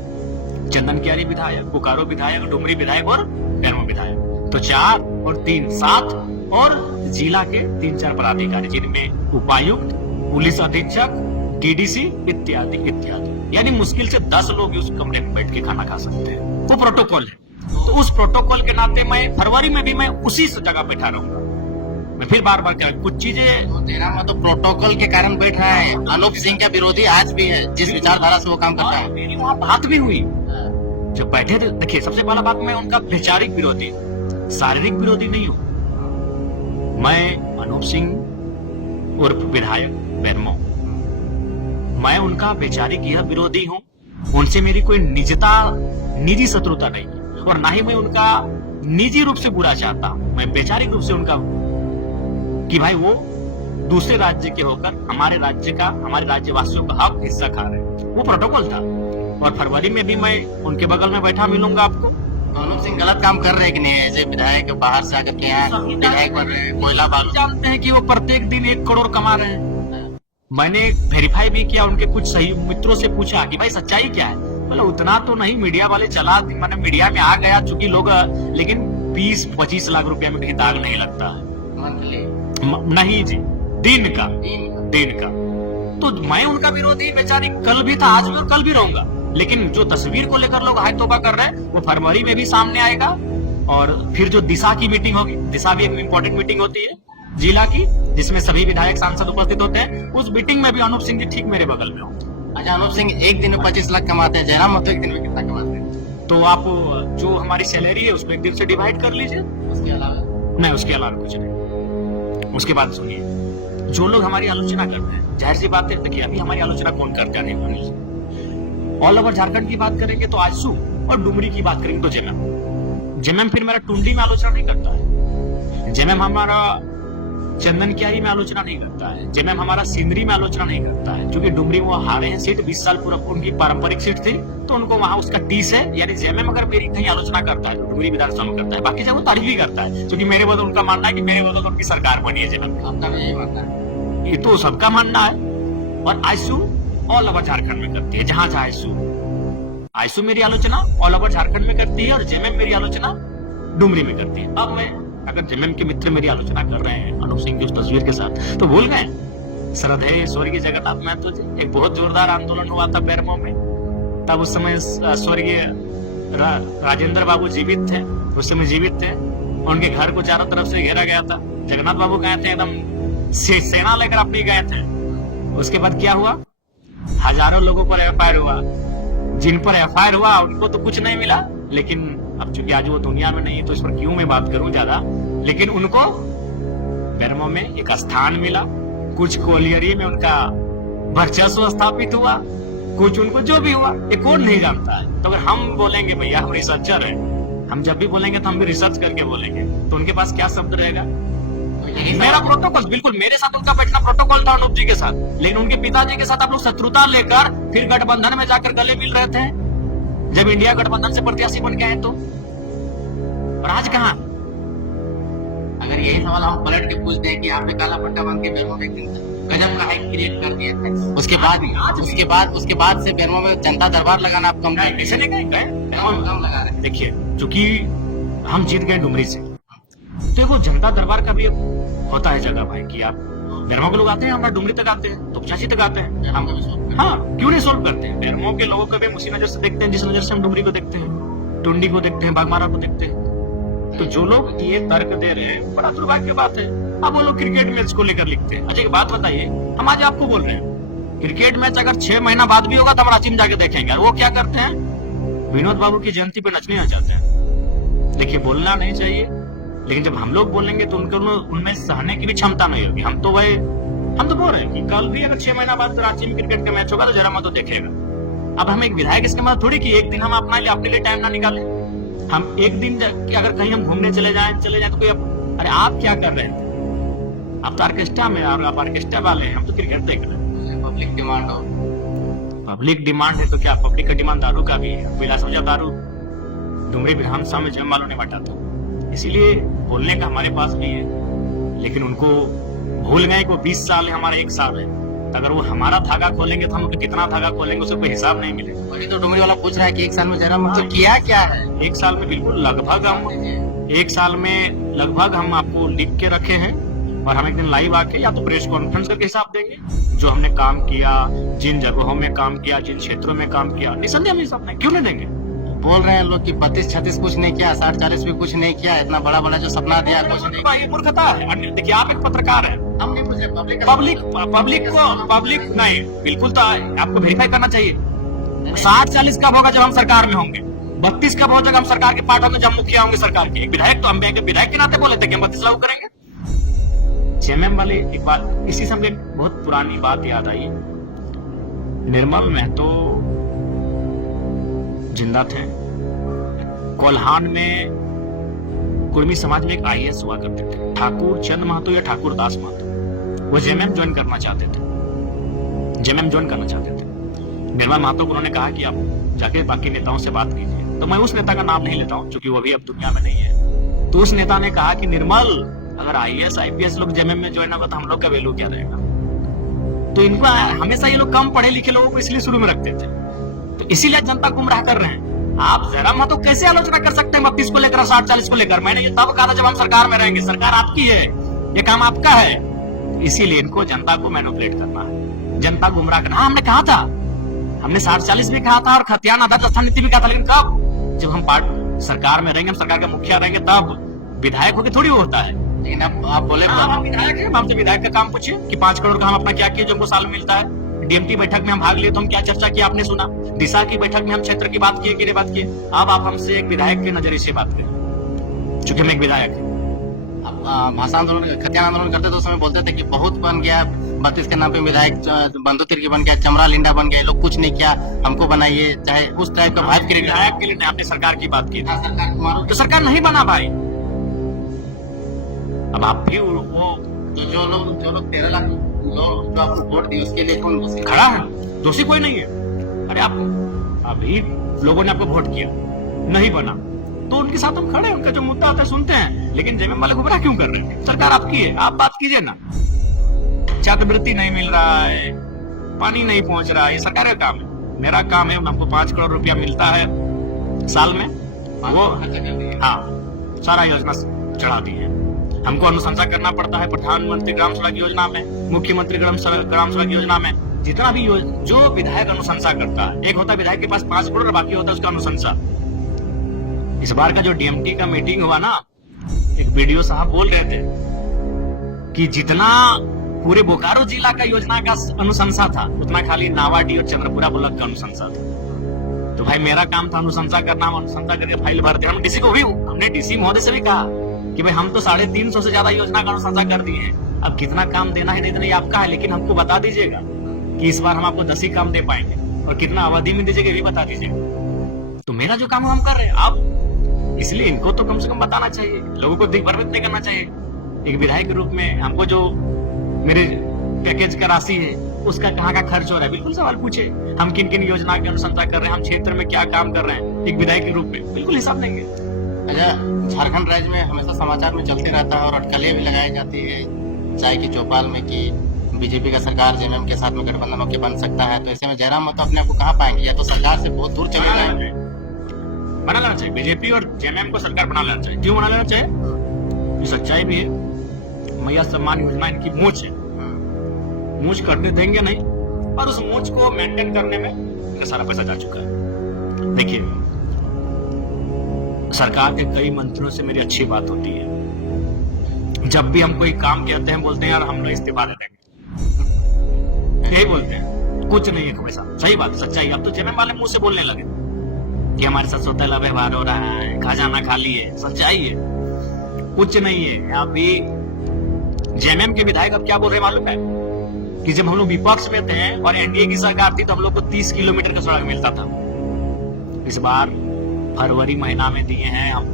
चंदन कियारी विधायक, बोकारो विधायक, डुमरी विधायक और बेरमो विधायक। तो 4 और 3 7 और जिला के 3-4 पदाधिकारी, जिनमें उपायुक्त, पुलिस अधीक्षक, डीडीसी इत्यादि इत्यादि, यानी मुश्किल से 10 लोग उस कमरे में बैठ के खाना खा सकते हैं। वो प्रोटोकॉल है। तो उस प्रोटोकॉल के नाते मैं फरवरी में भी मैं उसी जगह बैठा रहूंगा। मैं फिर बार बार कह, कुछ चीजें तो तेरा मत तो प्रोटोकॉल के कारण बैठ रहा है। अनूप सिंह का विरोधी आज भी है, जिस विचारधारा से वो काम करता है। मेरी वहां बात भी हुई जब बैठे थे। देखिए सबसे पहला बात, मैं उनका वैचारिक विरोधी, शारीरिक विरोधी नहीं हूं। मैं अनूप सिंह उर्फ विधायक बेरमो, मैं उनका वैचारिक यह विरोधी हूं। उनसे मेरी कोई निजी शत्रुता नहीं है और ना ही मैं उनका निजी रूप से बुरा चाहता हूं। मैं वैचारिक रूप से उनका, कि भाई वो दूसरे राज्य के होकर हमारे राज्य का, हमारे राज्यवासियों का हक हिस्सा खा रहे हैं, वो प्रोटोकॉल था। और फरवरी में भी मैं उनके बगल में बैठा मिलूंगा आपको। तो अनूप सिंह गलत काम कर रहे हैं कि नहीं? ऐसे विधायक बाहर से आकर के यहाँ विधायक बन रहे हैं, कोयला बालू। जानते हैं कि वो प्रत्येक दिन 1 करोड़ कमा रहे हैं। मैंने वेरीफाई भी किया, उनके कुछ सही मित्रों से पूछा कि भाई सच्चाई क्या है। बोला उतना तो नहीं, मीडिया वाले चला, मैंने मीडिया में आ गया चूंकि लोग, लेकिन 20-25 लाख रुपए में कहीं दाग नहीं लगता है। नहीं जी, दिन का। तो मैं उनका विरोधी बेचारी कल भी था, आज भी और कल भी रहूंगा। लेकिन जो तस्वीर को लेकर लोग हाय तौबा कर रहे हैं वो फरवरी में भी सामने आएगा। और फिर जो दिशा की मीटिंग होगी, दिशा भी एक इम्पोर्टेंट मीटिंग होती है जिला की, जिसमें सभी विधायक सांसद उपस्थित होते हैं। उस मीटिंग में भी अनूप सिंह जी ठीक मेरे बगल में होंगे। अच्छा, अनूप सिंह एक दिन में 25 लाख कमाते हैं, जयराम महतो एक दिन में कितना कमाते हैं? तो आप जो हमारी सैलरी है उसको एक दिन से डिवाइड कर लीजिए। उसके अलावा नहीं, उसके अलावा कुछ नहीं। उसके बाद सुनिए, जो लोग हमारी आलोचना करते हैं, जाहिर सी बात है, देखिए अभी हमारी आलोचना कौन करता नहीं। ऑल ओवर झारखंड की बात करेंगे तो आजसू, और डुमरी की बात करेंगे तो जेएमएम फिर मेरा टुंडी में आलोचना नहीं करता है। जेएमएम हमारा चंदन कियारी में आलोचना नहीं करता है। जेएमएम हमारा सिंदरी में आलोचना नहीं करता है, क्योंकि डुमरी वो हारे हैं सीट, 20 साल पूर्व उनकी पारंपरिक सीट थी, तो उनको वहां उसका 30 है। यानी जेएमएम अगर मेरी कहीं आलोचना करता है तो डुमरी विधानसभा में करता है, बाकी जगह वो तारीफ भी करता है, क्योंकि मेरे बदल उनका मानना है कि मेरे बदल उनकी सरकार बनी है। जेएमएम आपका भी यही मानना है? ये तो सबका मानना है। और आईसू ऑल ओवर झारखंड में करती है, जहां जहां आईसू मेरी आलोचना ऑल ओवर झारखंड में करती है, और जेएमएम मेरी आलोचना डुमरी में करती है। अब मैं अगर जेएमएम के मित्र मेरी आलोचना कर रहे हैं अनूप सिंह की उस तस्वीर के साथ, तो भूल गए श्रद्धेय स्वर्गीय जगन्नाथ महतो जी, एक बहुत जोरदार आंदोलन हुआ था बेरमो में, तब उस समय स्वर्गीय राजेंद्र बाबू जीवित थे, उस समय जीवित थे। उनके घर को चारों तरफ से घेरा गया था। जगन्नाथ बाबू गए थे, एकदम सेना लेकर अपनी गए थे। उसके बाद क्या हुआ, हजारों लोगों पर एफआईआर हुआ। जिन पर एफआईआर हुआ उनको तो कुछ नहीं मिला, लेकिन अब चूंकि आज वो दुनिया में नहीं है तो इस पर क्यों मैं बात करूं ज्यादा, लेकिन उनको बेरमो में एक स्थान मिला, कुछ कोलियरी में उनका वर्चस्व स्थापित हुआ, कुछ उनको जो भी हुआ ये कौन नहीं जानता है। तो अगर हम बोलेंगे भैया हम रिसर्चर है, हम जब भी बोलेंगे तो हम भी रिसर्च करके बोलेंगे, तो उनके पास क्या शब्द रहेगा? मेरा प्रोटोकॉल बिल्कुल, मेरे साथ उनका बैठना प्रोटोकॉल था अनूप जी के साथ, लेकिन उनके पिताजी के साथ आप लोग शत्रुता लेकर फिर गठबंधन में जाकर गले मिल रहे थे जब इंडिया गठबंधन से प्रत्याशी बन गए हैं। तो और आज कहां? अगर यही सवाल हम पलट के पूछते हैं कि आपने काला पट्टा बांध के बेरमो में गजब का हाइक क्रिएट कर दिया है, उसके बाद से बेरमो में जनता दरबार लगाना आप कम ऐसे नहीं कम लगा रहे हैं। देखिए, चूंकि हम जीत गए डुमरी से, तो वो जनता दरबार का भी होता है जगह भाई, कि आप बेरमो के लोग आते हैं, हमारा डुमरी तक आते हैं, तो 85 तक आते हैं हम। हाँ, क्यों नहीं सोल्व करते हैं? बेरमो के लोगों को भी उसी नजर से देखते हैं जिस नजर से हम डुमरी को देखते हैं, टुंडी को देखते हैं, बागमारा को देखते हैं। तो जो लोग ये तर्क दे रहे हैं, बड़ा दुर्भाग्य की बात है। अब वो लोग क्रिकेट मैच को लेकर लिखते हैं। अच्छा एक बात बताइए, हम आज आपको बोल रहे हैं क्रिकेट मैच अगर 6 महीना बाद भी होगा तो हम रांची में जाके देखेंगे, और वो क्या करते हैं, विनोद बाबू की जयंती पे नचने आ जाते हैं। देखिए, बोलना नहीं चाहिए, लेकिन जब हम लोग बोलेंगे तो उनको उनमें सहने की भी क्षमता नहीं होगी। हम तो बोल रहे हैं कि कल भी अगर 6 महीना बाद रांची में क्रिकेट का मैच होगा तो जरा मत तो देखेगा। अब हम एक विधायक इसके मतलब थोड़ी कि एक दिन हम अपने लिए टाइम ना निकालें। हम एक दिन अगर कहीं हम घूमने चले जाएं तो कोई अरे आप क्या कर रहे थे? आप तो ऑर्केस्ट्रा में, और आप ऑर्केस्ट्रा वाले हैं, हम तो क्रिकेट देख रहे हैं। पब्लिक डिमांड है तो क्या पब्लिक का डिमांड दारू का भी है? बिला समझा दारू डुमरी विधानसभा में जम वालों ने बांटा था, इसीलिए बोलने का हमारे पास भी है। लेकिन उनको भूल गए कि 20 साल है, हमारा 1 साल है। तो अगर वो हमारा धागा खोलेंगे तो हम कितना धागा खोलेंगे उसका कोई हिसाब नहीं मिलेगा। वही तो डुमरी वाला पूछ रहा है कि 1 साल में जरा तो किया क्या है? 1 साल में बिल्कुल लगभग हम 1 साल में लगभग हम आपको लिख के रखे हैं, और हम एक दिन लाइव आके या तो प्रेस कॉन्फ्रेंस करके हिसाब देंगे जो हमने काम किया, जिन जगहों में काम किया, जिन क्षेत्रों में काम किया। निसंदेह हम हिसाब नहीं, क्यों नहीं देंगे? बोल रहे हैं लोग कि 32-36 कुछ नहीं किया, 60-40 भी कुछ नहीं किया, इतना बड़ा जो सपना दिया कुछ नहीं किया। ये मूर्खता है। देखिए, आप एक पत्रकार हैं, हम नहीं पूछ रहे पब्लिक नहीं, बिल्कुल तो आपको वेरीफाई करना चाहिए। 60-40 कब होगा? जब हम सरकार में होंगे। 32 कब होगा? जब हम सरकार के पार्ट होंगे, जब मुखिया होंगे सरकार के। एक विधायक तो हम विधायक के नाते बोले थे कि हम 32 लागू करेंगे। जेएमएम वाले एक बात, इसी समय एक बहुत पुरानी बात याद आई। निर्मल महतो जिंदा थे। कोल्हान में कुर्मी समाज में एक आईएएस हुआ करते थे, ठाकुर चंद महतो या ठाकुर दास महतो। वो जेएमएम ज्वाइन करना चाहते थे, निर्मल महतो को उन्होंने कहा कि आप जाके बाकी नेताओं से बात कीजिए। तो मैं उस नेता का नाम नहीं लेता हूं क्योंकि वो भी अब दुनिया में नहीं है। तो उस नेता ने कहा कि निर्मल, अगर आईएएस आईपीएस लोग जेएमएम में ज्वाइन होगा तो हम लोग का वैल्यू क्या रहेगा? तो इनको हमेशा ये लोग कम पढ़े लिखे लोगों को इसलिए शुरू में रखते थे, तो इसीलिए जनता गुमराह कर रहे हैं। आप जरा मत तो कैसे आलोचना कर सकते हैं 32 को लेकर 60-40 को लेकर? मैंने ये तब कहा था जब हम सरकार में रहेंगे, सरकार आपकी है, ये काम आपका है। इसीलिए इनको जनता को मैनिपुलेट करना है, जनता गुमराह करना। हमने कहा था, हमने 60-40 भी कहा था और खतियान आदर्श स्थान नीति भी कहा था, लेकिन कब? जब हम सरकार में रहेंगे, हम सरकार के मुखिया रहेंगे, तब विधायक होकर थोड़ी होता है। लेकिन अब आप बोले हम विधायक है, हमसे विधायक का काम पूछिए कि 5 करोड़ का हम अपना क्या किए जो हमको साल में मिलता है। डीएमटी बैठक में हम भाग लिए तो हम क्या चर्चा किया आपने सुना। दिशा की बैठक में हम क्षेत्र की बात किए, गिरे बात किए। अब आप हमसे एक विधायक के नजरिए से बात करें, चूंकि हम एक विधायक है। भाषा आंदोलन, खतियान आंदोलन करते तो उस समय बोलते थे कि बहुत बन गया, 32 के नाम पे विधायक बंधु तिर्की बन गया, चमरा लिंडा बन गया, लोग कुछ नहीं किया, हमको बनाइए। चाहे उस टाइप का भाई विधायक के लिए आपने सरकार की बात की थी, सरकार को मारो तो सरकार नहीं बना भाई। अब आप भी वो जो लोग 13 लाख लोग जो आपको वोट दिए उसके लिए कौन दोषी खड़ा है? दोषी कोई नहीं है। अरे आप अभी लोगों ने आपको वोट किया, नहीं बना, तो उनके साथ हम खड़े हैं, उनका जो मुद्दा आता है सुनते हैं, लेकिन जेएमएम वाले गुमराह क्यों कर रहे हैं? सरकार आपकी है, आप बात कीजिए ना। छात्रवृत्ति नहीं मिल रहा है, पानी नहीं पहुंच रहा है, ये सरकार का काम है। मेरा काम है, हमको 5 करोड़ रुपया मिलता है साल में, वो हाँ सारा योजना चढ़ा दी है। हमको अनुशंसा करना पड़ता है प्रधानमंत्री ग्राम सड़क योजना में, मुख्यमंत्री ग्राम सड़क योजना में, जितना भी जो विधायक अनुशंसा करता है। एक होता है विधायक के पास 5 करोड़, बाकी होता है उसका अनुशंसा। इस बार का जो डीएमटी का मीटिंग हुआ ना, एक वीडियो साहब बोल रहे थे कि जितना पूरे बोकारो जिला का योजना का अनुशंसा था, उतना खाली नावाडी और चंद्रपुरा ब्लॉक का अनुशंसा था। तो भाई मेरा काम था अनुशंसा करना, हम अनुशंसा करके फाइल भरते। हम डीसी को भी, हमने डीसी महोदय से भी कहा कि भाई हम तो 350 से ज्यादा योजना का अनुशंसा कर दिए हैं, अब कितना काम देना है नहीं देना ये आपका है, लेकिन हमको बता दीजिएगा कि इस बार हम आपको 10 ही काम दे पाएंगे और कितना अवधि में दीजिएगा ये भी बता दीजिएगा। तो मेरा जो काम हम कर रहे हैं आप, इसलिए इनको तो कम से कम बताना चाहिए, लोगों को दिग्भ्रमित नहीं करना चाहिए। एक विधायक के रूप में हमको जो मेरे पैकेज का राशि है उसका कहाँ का खर्च हो रहा है, बिल्कुल सवाल पूछे। हम किन किन योजना की अनुशंसा कर रहे हैं, हम क्षेत्र में क्या काम कर रहे हैं, एक विधायक के रूप में बिल्कुल हिसाब देंगे। अच्छा, झारखंड राज्य में हमेशा समाचार में चलते रहता है और अटकलें भी लगाई जाती है, चाहे कि चौपाल में कि बीजेपी का सरकार जेएमएम के साथ में गठबंधन होकर बन सकता है। तो ऐसे में जयराम महतो अपने आप को कहाँ पाएंगे? या तो सरकार से बहुत दूर चले जाएंगे। बना लेना चाहिए, बीजेपी और जेएमएम को सरकार बना लेना चाहिए। क्यों बना लेना चाहिए? ये सच्चाई भी है, मैया सम्मान योजना इनकी मूंछ है, मूंछ करने देंगे नहीं, और उस मूंछ को मेंटेन करने में इनका सारा पैसा जा चुका है। देखिए, सरकार के कई मंत्रियों से मेरी अच्छी बात होती है, जब भी हम कोई काम कहते हैं बोलते हैं यार हम इस्तीफा दे देंगे, यही बोलते हैं, कुछ नहीं है पैसा। सही बात, सच्चाई। अब तो जेएमएम वाले मुंह से बोलने लगे कि हमारे साथ सौतेला व्यवहार हो रहा है, खजाना खाली है। सच्चाई है, कुछ नहीं है। अभी जेएमएम के विधायक अब क्या बोल रहे मालूम है कि जब हम लोग विपक्ष में थे और एनडीए की सरकार थी तो हम लोग को 30 किलोमीटर का सड़क मिलता था। इस बार फरवरी महीना में दिए हैं हम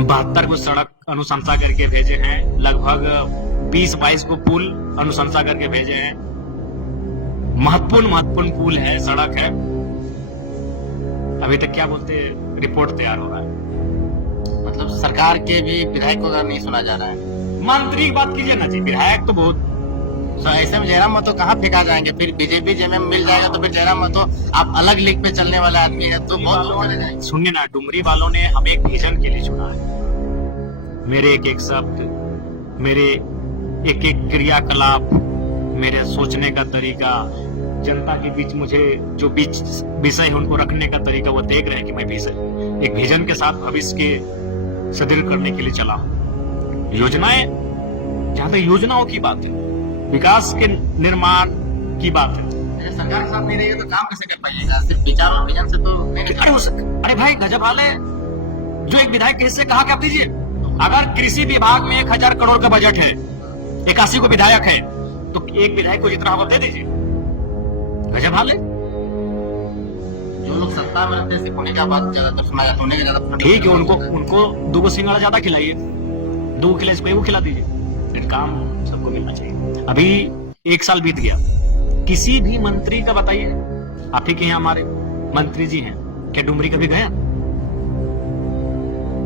72 को सड़क अनुशंसा करके भेजे हैं, लगभग 20-22 को पुल अनुशंसा करके भेजे हैं। महत्वपूर्ण पुल है, सड़क है। अभी तक क्या बोलते हैं, रिपोर्ट तैयार हो रहा है। मतलब सरकार के भी विधायकों का नहीं सुना जा रहा है। मंत्री की बात कीजिए ना जी, विधायक तो बहुत। तो ऐसे में जयराम महतो कहाँ फेंका जाएंगे? फिर बीजेपी जेएमएम मिल जाएगा तो फिर जयराम महतो आप अलग लीग पे चलने वाला आदमी है, तो बहुत दूर चले जाएंगे। सुनिए ना, डुमरी वालों ने हमें एक विजन के लिए चुना है। मेरे एक एक शब्द, मेरे एक एक क्रियाकलाप, मेरे सोचने का तरीका, जनता के बीच मुझे जो बीच विषय है उनको रखने का तरीका, वो देख रहे हैं कि मैं विषय एक विजन के साथ भविष्य के सुदृढ़ करने के लिए चला हूं। योजनाएं, जहां तक योजनाओं की बात है, विकास के निर्माण की बात है, सरकार के साथ नहीं रहेगा तो काम कैसे कर पाइएगा? सिर्फ विचार और विजन से तो नहीं हो सकता। अरे भाई गजब हाल है, जो एक विधायक के हिस्से कहा क्या दीजिए। अगर कृषि विभाग में 1000 करोड़ का बजट है, 81 को विधायक है, तो एक विधायक को जितना होगा दे दीजिए। गजब हाल है। जो लोग सत्ता में रहते हैं होने का बात ज्यादातर सुना जाता है, होने का ज्यादा ठीक है, उनको 2 सिंघाड़ा ज्यादा खिलाइए, 2 खिलाइए, इसको खिला दीजिए, फिर काम सबको मिलना चाहिए। अभी 1 साल बीत गया, किसी भी मंत्री का बताइए, आप ही के यहाँ हमारे मंत्री जी हैं, क्या डुमरी कभी गया?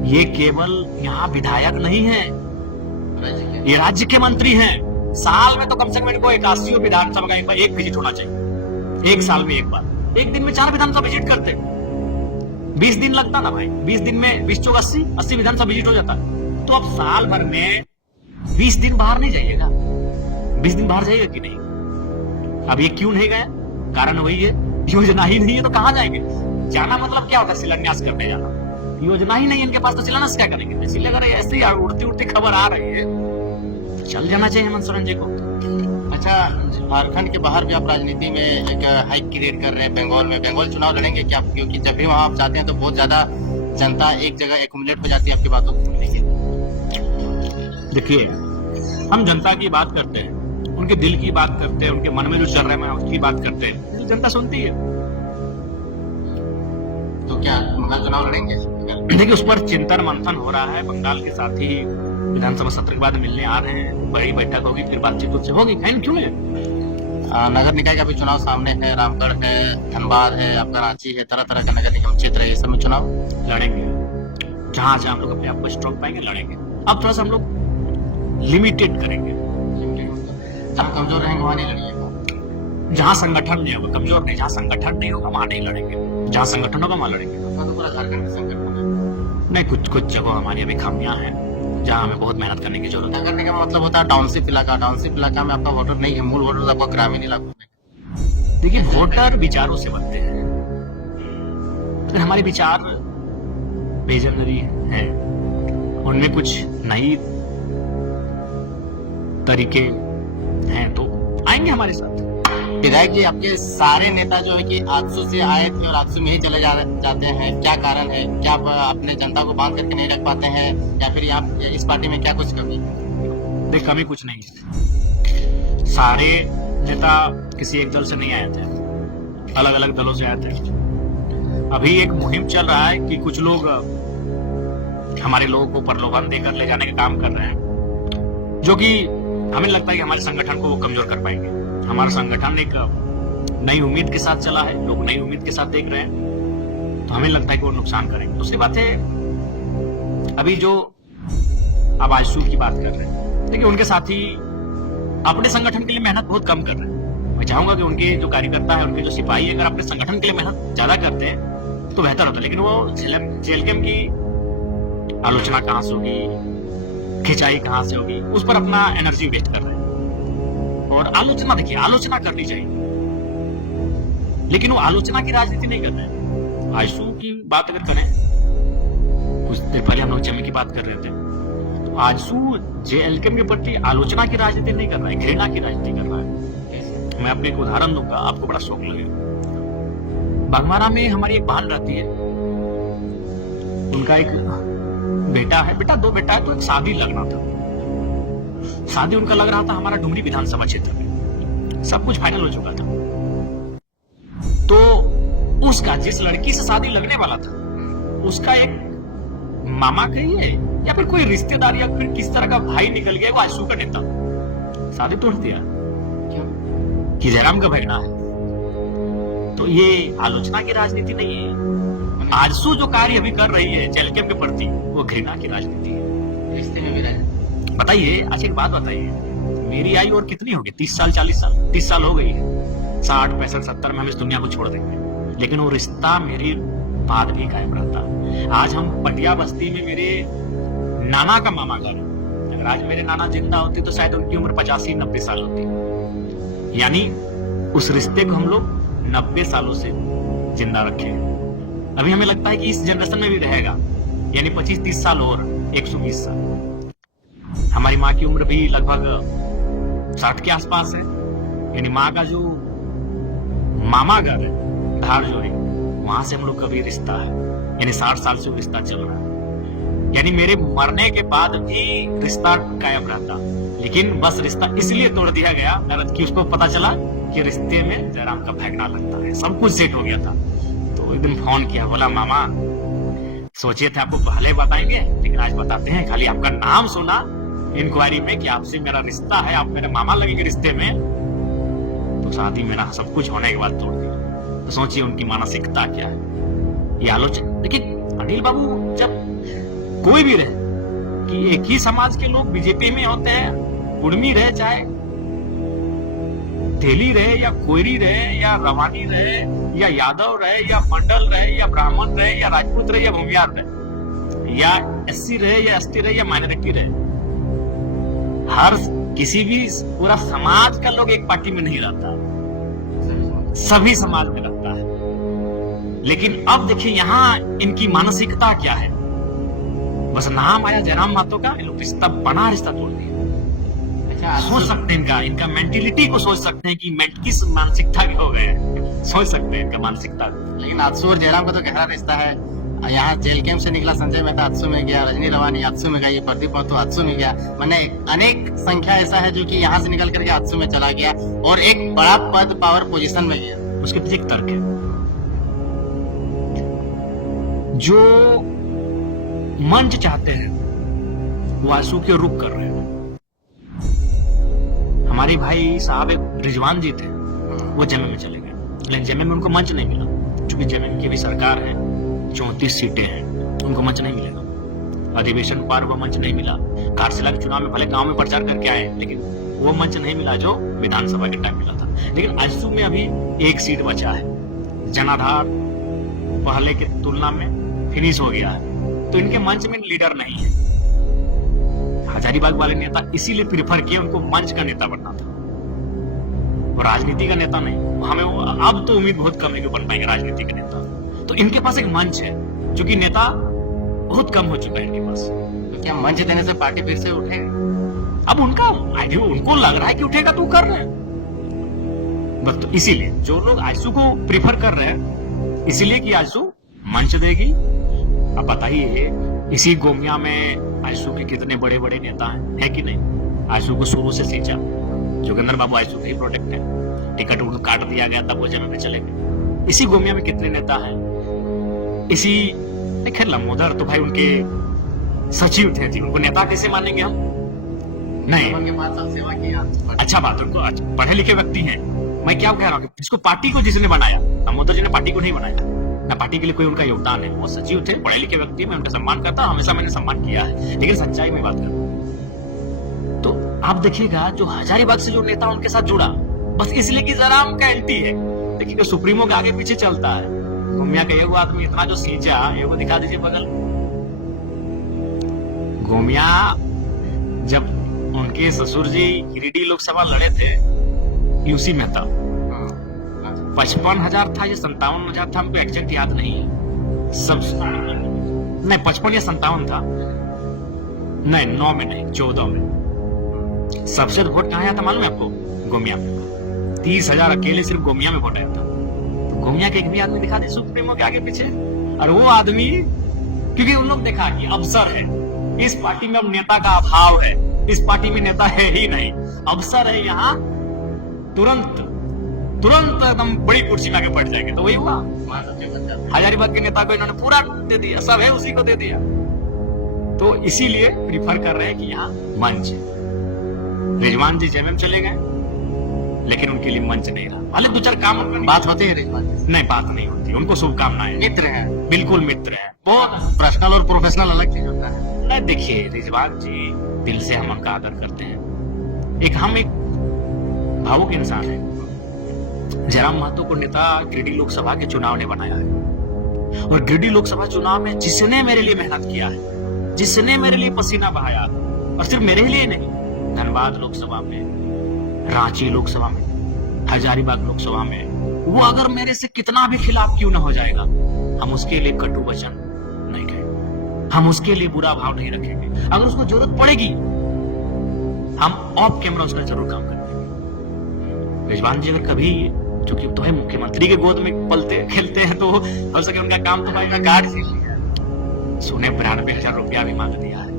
ये केवल यहाँ विधायक नहीं है, ये राज्य के मंत्री हैं, साल में तो कम से कम इनको 81 विधानसभा का एक विजिट होना चाहिए, एक साल में एक बार। एक दिन में 4 विधानसभा विजिट करते, 20 दिन लगता ना भाई, 20 दिन में 20 चौक 80 विधानसभा विजिट हो जाता। तो अब साल भर में 20 दिन बाहर नहीं जाइएगा, 20 दिन बाहर जाइएगा कि नहीं? अब ये क्यों नहीं गया? कारण वही है, योजना ही नहीं है तो कहां जाएंगे? जाना मतलब क्या होता है? शिलान्यास करने जाना। योजना ही नहीं है इनके पास तो शिलान्यास क्या करेंगे? इसलिए अगर ऐसे ही उड़ती उड़ती खबर आ रही है तो चल जाना चाहिए हेमंत सोरेन जी को। अच्छा, झारखंड के बाहर भी आप राजनीति में एक हाइक क्रिएट कर रहे हैं। बंगाल में बंगाल चुनाव लड़ेंगे क्या? क्योंकि जब भी वहां आप जाते हैं तो बहुत ज्यादा जनता एक जगह एकुमुलेट हो जाती है आपकी बातों को सुनने के लिए। देखिए, हम जनता की बात करते हैं, उनके दिल की बात करते हैं, उनके मन में जो चल रहा है उसकी बात करते हैं, जनता सुनती है। तो क्या बंगाल चुनाव लड़ेंगे? देखिए, उस पर चिंतन मंथन हो रहा है। बंगाल के साथ ही विधानसभा सत्र के बाद मिलने आ रहे हैं, बड़ी बैठक होगी, फिर बातचीत उससे होगी। क्यों मिले? नगर निकाय का भी चुनाव सामने है, रामगढ़ है, धनबाद है, आपका रांची है, तरह तरह का नगर निगम क्षेत्र है, ये सब में चुनाव लड़ेंगे। जहां जहां हम लोग अपने आप को स्ट्रॉन्ग पाएंगे लड़ेंगे। अब थोड़ा सा हम लोग लिमिटेड करेंगे। जहाँ कमजोर रहेंगे वहाँ नहीं लड़िएगा। जहां संगठन नहीं होगा, कमजोर नहीं, जहां संगठन नहीं होगा वहां नहीं लड़ेंगे, जहां संगठन होगा वहां लड़ेंगे। तो पूरा झारखंड का संगठन है। नहीं, कुछ जगह हमारी अभी खामियां हैं जहां हमें बहुत मेहनत करने की जरूरत है। नगर निगम मतलब होता है टाउनशिप इलाका। टाउनशिप इलाका में आपका वोटर नहीं है, मूल वोटर आपका ग्रामीण इलाकों में। देखिए, वोटर विचारों से बनते हैं। तो हमारे विचार विजनरी हैं, उनमें कुछ नई तरीके हैं तो आएंगे हमारे साथ। विधायक जी, आपके सारे नेता जो है कि आजसू से आए थे और आजसू में ही चले जाते हैं, क्या कारण है? क्या आप अपने जनता को बांध करके नहीं रख पाते हैं, या फिर आप इस पार्टी में क्या कुछ कमी? देख, कमी कुछ नहीं है। सारे नेता किसी एक दल से नहीं आए थे, अलग अलग दलों से आए थे। अभी एक मुहिम चल रहा है कि कुछ लोग हमारे लोगों को प्रलोभन देकर ले जाने का काम कर रहे हैं, जो कि हमें लगता है कि हमारे संगठन को वो कमजोर कर पाएंगे। हमारा संगठन एक नई उम्मीद के साथ चला है, लोग नई उम्मीद के साथ देख रहे हैं, तो हमें लगता है कि वो नुकसान करेंगे। दूसरी बात है, अभी जो अब आजसू की बात कर रहे हैं, देखिए उनके साथी अपने संगठन के लिए मेहनत बहुत कम कर रहे हैं। मैं चाहूंगा कि उनके जो कार्यकर्ता है, उनके जो सिपाही है, अगर अपने संगठन के लिए मेहनत ज्यादा करते हैं तो बेहतर होता है। लेकिन वो जेएलकेएम की आलोचना कहां से होगी, खिंचाई कहां से होगी, उस पर अपना एनर्जी वेस्ट कर रहे हैं। और आलोचना, देखिए, आलोचना करनी चाहिए, लेकिन वो आलोचना की राजनीति नहीं कर रहे हैं। आजसू की बात अगर करें, कुछ देर पहले हम लोग जमी की बात कर रहे थे, तो आजसू जेएलकेएम के प्रति आलोचना की राजनीति नहीं कर रहा है, घृणा की राजनीति कर रहा है। मैं अपने एक उदाहरण दूंगा, आपको बड़ा शौक लगेगा। बागमारा में हमारी एक बहन रहती है, उनका एक बेटा है, दो बेटा है, तो एक शादी लगना था। शादी उनका लग रहा था हमारा डुमरी विधानसभा क्षेत्र में, सब कुछ फाइनल हो चुका था। तो उसका, जिस लड़की से शादी लगने वाला था, उसका एक मामा कहिए या फिर कोई रिश्तेदार या फिर किस तरह का भाई निकल गया, वो आजसू का नेता, शादी तोड़ दिया कि जयराम का भगना है। तो ये आलोचना की राजनीति नहीं है। आजसू जो कार्य अभी कर रही है जेएलकेएम के प्रति, वो घृणा की राजनीति है। रिश्ते में भी रहे। बताइए, अच्छा एक बात बताइए, मेरी आयु और कितनी होगी? 30 साल, 40 साल, 30 साल हो गई है। 60, 65, 70 में हम इस दुनिया को छोड़ देंगे, लेकिन वो रिश्ता मेरी बाद भी कायम रहता। आज हम पटिया बस्ती में मेरे नाना का मामा घर है। अगर आज मेरे नाना जिंदा होते तो शायद उनकी उम्र 85-90 साल होती। यानी उस रिश्ते को हम लोग 90 सालों से जिंदा रखे। अभी हमें लगता है कि इस जनरेशन में भी रहेगा, यानी 25-30 साल और 120 साल। हमारी माँ की उम्र भी लगभग 60 के आसपास है, यानी माँ का जो मामा घर है धारजोरी, वहां से हम लोग का भी रिश्ता है, यानी 60 साल से वो रिश्ता चल रहा है। यानी मेरे मरने के बाद भी रिश्ता कायम रहता, लेकिन बस रिश्ता इसलिए तोड़ दिया गया कि उसको पता चला कि रिश्ते में जयराम का भगना लगता है। सब कुछ सेट हो गया था। तो एक दिन फोन किया, बोला मामा, सोचे थे आपको पहले बताएंगे, लेकिन आज बताते हैं। खाली आपका नाम सुना इंक्वायरी में कि आपसे मेरा रिश्ता है, आप मेरे मामा लगेंगे रिश्ते में, तो शादी मेरा सब कुछ होने के बाद तोड़ दिया। तो सोचिए उनकी मानसिकता क्या है। ये आलोचना, देखिए अनिल बाबू, जब कोई भी रहे कि एक ही समाज के लोग बीजेपी में होते हैं, कुर्मी रहे चाहे तेली रहे या कोयरी रहे या रवानी रहे या यादव रहे या मंडल रहे या ब्राह्मण रहे या राजपूत रहे या भूमियार रहे या एससी रहे या एसटी रहे या माइनॉरिटी रहे, हर किसी भी पूरा समाज का लोग एक पार्टी में नहीं रहता, सभी समाज में रहता है। लेकिन अब देखिए यहाँ इनकी मानसिकता क्या है, बस नाम आया जयराम महतो का, ये लोग रिश्ता बना, रिश्ता तोड़ दिया। सोच सकते हैं इनका मेंटेलिटी को सोच सकते हैं कि किस मानसिकता के हो गए हैं, सोच सकते हैं इनका मानसिकता। लेकिन आजसू और जयराम का तो गहरा रिश्ता है। यहाँ जेल कैंप से निकला संजय मेहता आजसू में गया, रजनी रवानी आजसू में गई, प्रदीप महतो आजसू में गया, मैंने अनेक संख्या ऐसा है जो कि यहाँ से निकल करके आजसू में चला गया और एक बड़ा पद पावर पोजीशन में गया। उसके पीछे एक तर्क है, जो मंच चाहते हैं वो आंसू के रुख कर रहे हैं। हमारे भाई साहब एक रिजवान जी थे, वो जेएमएम में चले गए, लेकिन जेएमएम में उनको मंच नहीं मिला, क्योंकि जेएमएम की भी सरकार है, 34 सीटें हैं, उनको मंच नहीं मिलेगा। अधिवेशन पर वो मंच नहीं मिला। कार्यशाला के चुनाव में भले गांव में प्रचार करके आए, लेकिन वो मंच नहीं मिला जो विधानसभा के टाइम मिला था। लेकिन आंसू में अभी एक सीट बचा है, जनाधार पहले की तुलना में फिनिश हो गया है, तो इनके मंच में लीडर नहीं है। हजारीबाग वाले नेता इसीलिए प्रिफर किए, उनको मंच का नेता बनना था, वो राजनीति का नेता नहीं। हमें अब तो उम्मीद बहुत कम है कि बन पाएंगे राजनीति के नेता। तो इनके पास एक मंच है, जो कि नेता बहुत कम हो चुका है इनके पास। तो क्या मंच देने से पार्टी फिर से उठेगी? अब उनका आइडिया, उनको लग रहा है कि उठेगा तो कर रहे हैं बस। तो इसीलिए जो लोग आयसू को प्रिफर कर रहे हैं, इसीलिए कि आयसू मंच देगी। अब बताइए इसी गोमिया में आयसू के कितने बड़े बड़े नेता हैं, है कि नहीं? आयसू को शुरू से सींचा, जोगेंद्र बाबू आयसू के ही प्रोडक्ट है, टिकट उनको काट दिया गया तब वो जेल में चले गए। इसी गोमिया में कितने नेता हैं, इसी खैर लंबोदर तो भाई उनके सचिव थे जी, उनको नेता कैसे मानेंगे हम? नहीं, उनके पास सब सेवा किया। अच्छा बात, उनको पढ़े लिखे व्यक्ति हैं। मैं क्या कह रहा हूँ, इसको पार्टी को जिसने बनाया, लंबोदर जी ने पार्टी को नहीं बनाया ना, पार्टी के लिए कोई उनका योगदान है। वो सचिव थे, पढ़े लिखे व्यक्ति, मैं उनका सम्मान करता हूं, हमेशा मैंने सम्मान किया है, लेकिन सच्चाई में बात करूं तो आप देखिएगा जो हजारीबाग से जो नेता उनके साथ जुड़ा, बस इसलिए कि जयराम का एंटी है। देखिए जो सुप्रीमो के आगे पीछे चलता है, गोमिया का एगो आदमी इतना जो सींचा, एगो दिखा दीजिए बगल। गोमिया जब उनके ससुर जी गिरिडीह लोकसभा लड़े थे, यूसी मेहता, 55,000 था या 57,000 था, हमको एग्जैक्ट याद नहीं है। सब नहीं 55 या 57 था, नहीं 9 में नहीं 14 में। सबसे वोट कहाँ आया था मालूम है आपको? गोमिया में 30,000 अकेले सिर्फ गोमिया में वोट आया था। तो गोमिया के एक भी आदमी दिखा दे सुप्रीमो के आगे पीछे, और वो आदमी क्योंकि उन लोग देखा कि अवसर है इस पार्टी में, अब नेता का अभाव है, इस पार्टी में नेता है ही नहीं, अवसर है यहाँ, तुरंत एकदम बड़ी कुर्सी में आके बैठ जाएंगे। तो वही हुआ, हजारीबाग के नेता को इन्होंने पूरा दे दिया, सब है उसी को दे दिया। तो इसीलिए प्रिफर कर रहे हैं कि यहाँ मंच है। रिजवान जी जेएमएम चले गए, लेकिन उनके लिए मंच नहीं रहा। भले 2-4 काम बात होती है रिजवान जी? नहीं, बात नहीं होती, उनको शुभकामनाएं। मित्र है, बिल्कुल मित्र है, बहुत पर्सनल और प्रोफेशनल अलग चीज होता है। नहीं देखिए, रिजवान जी दिल से हम उनका आदर करते हैं, हम एक भावुक इंसान है। जयराम महतो को नेता गिरिडीह लोकसभा के चुनाव ने बनाया है, और गिरिडीह लोकसभा चुनाव में जिसने मेरे लिए मेहनत किया है, जिसने मेरे लिए पसीना बहाया, और सिर्फ मेरे लिए नहीं, धनबाद लोकसभा में, रांची लोकसभा में, हजारीबाग लोकसभा में, वो अगर मेरे से कितना भी खिलाफ क्यों ना हो जाएगा, हम उसके लिए कटु वचन नहीं कहेंगे, हम उसके लिए बुरा भाव नहीं रखेंगे। अगर उसको जरूरत पड़ेगी, हम ऑफ कैमरा उसका जरूर काम करेंगे। रिजवान जी अगर कभी, चूंकि तो है मुख्यमंत्री के गोद में पलते खेलते हैं, तो हो सके उनका काम तो भाई गार्ड से सुने 92,000 रुपया भी मांग दिया है,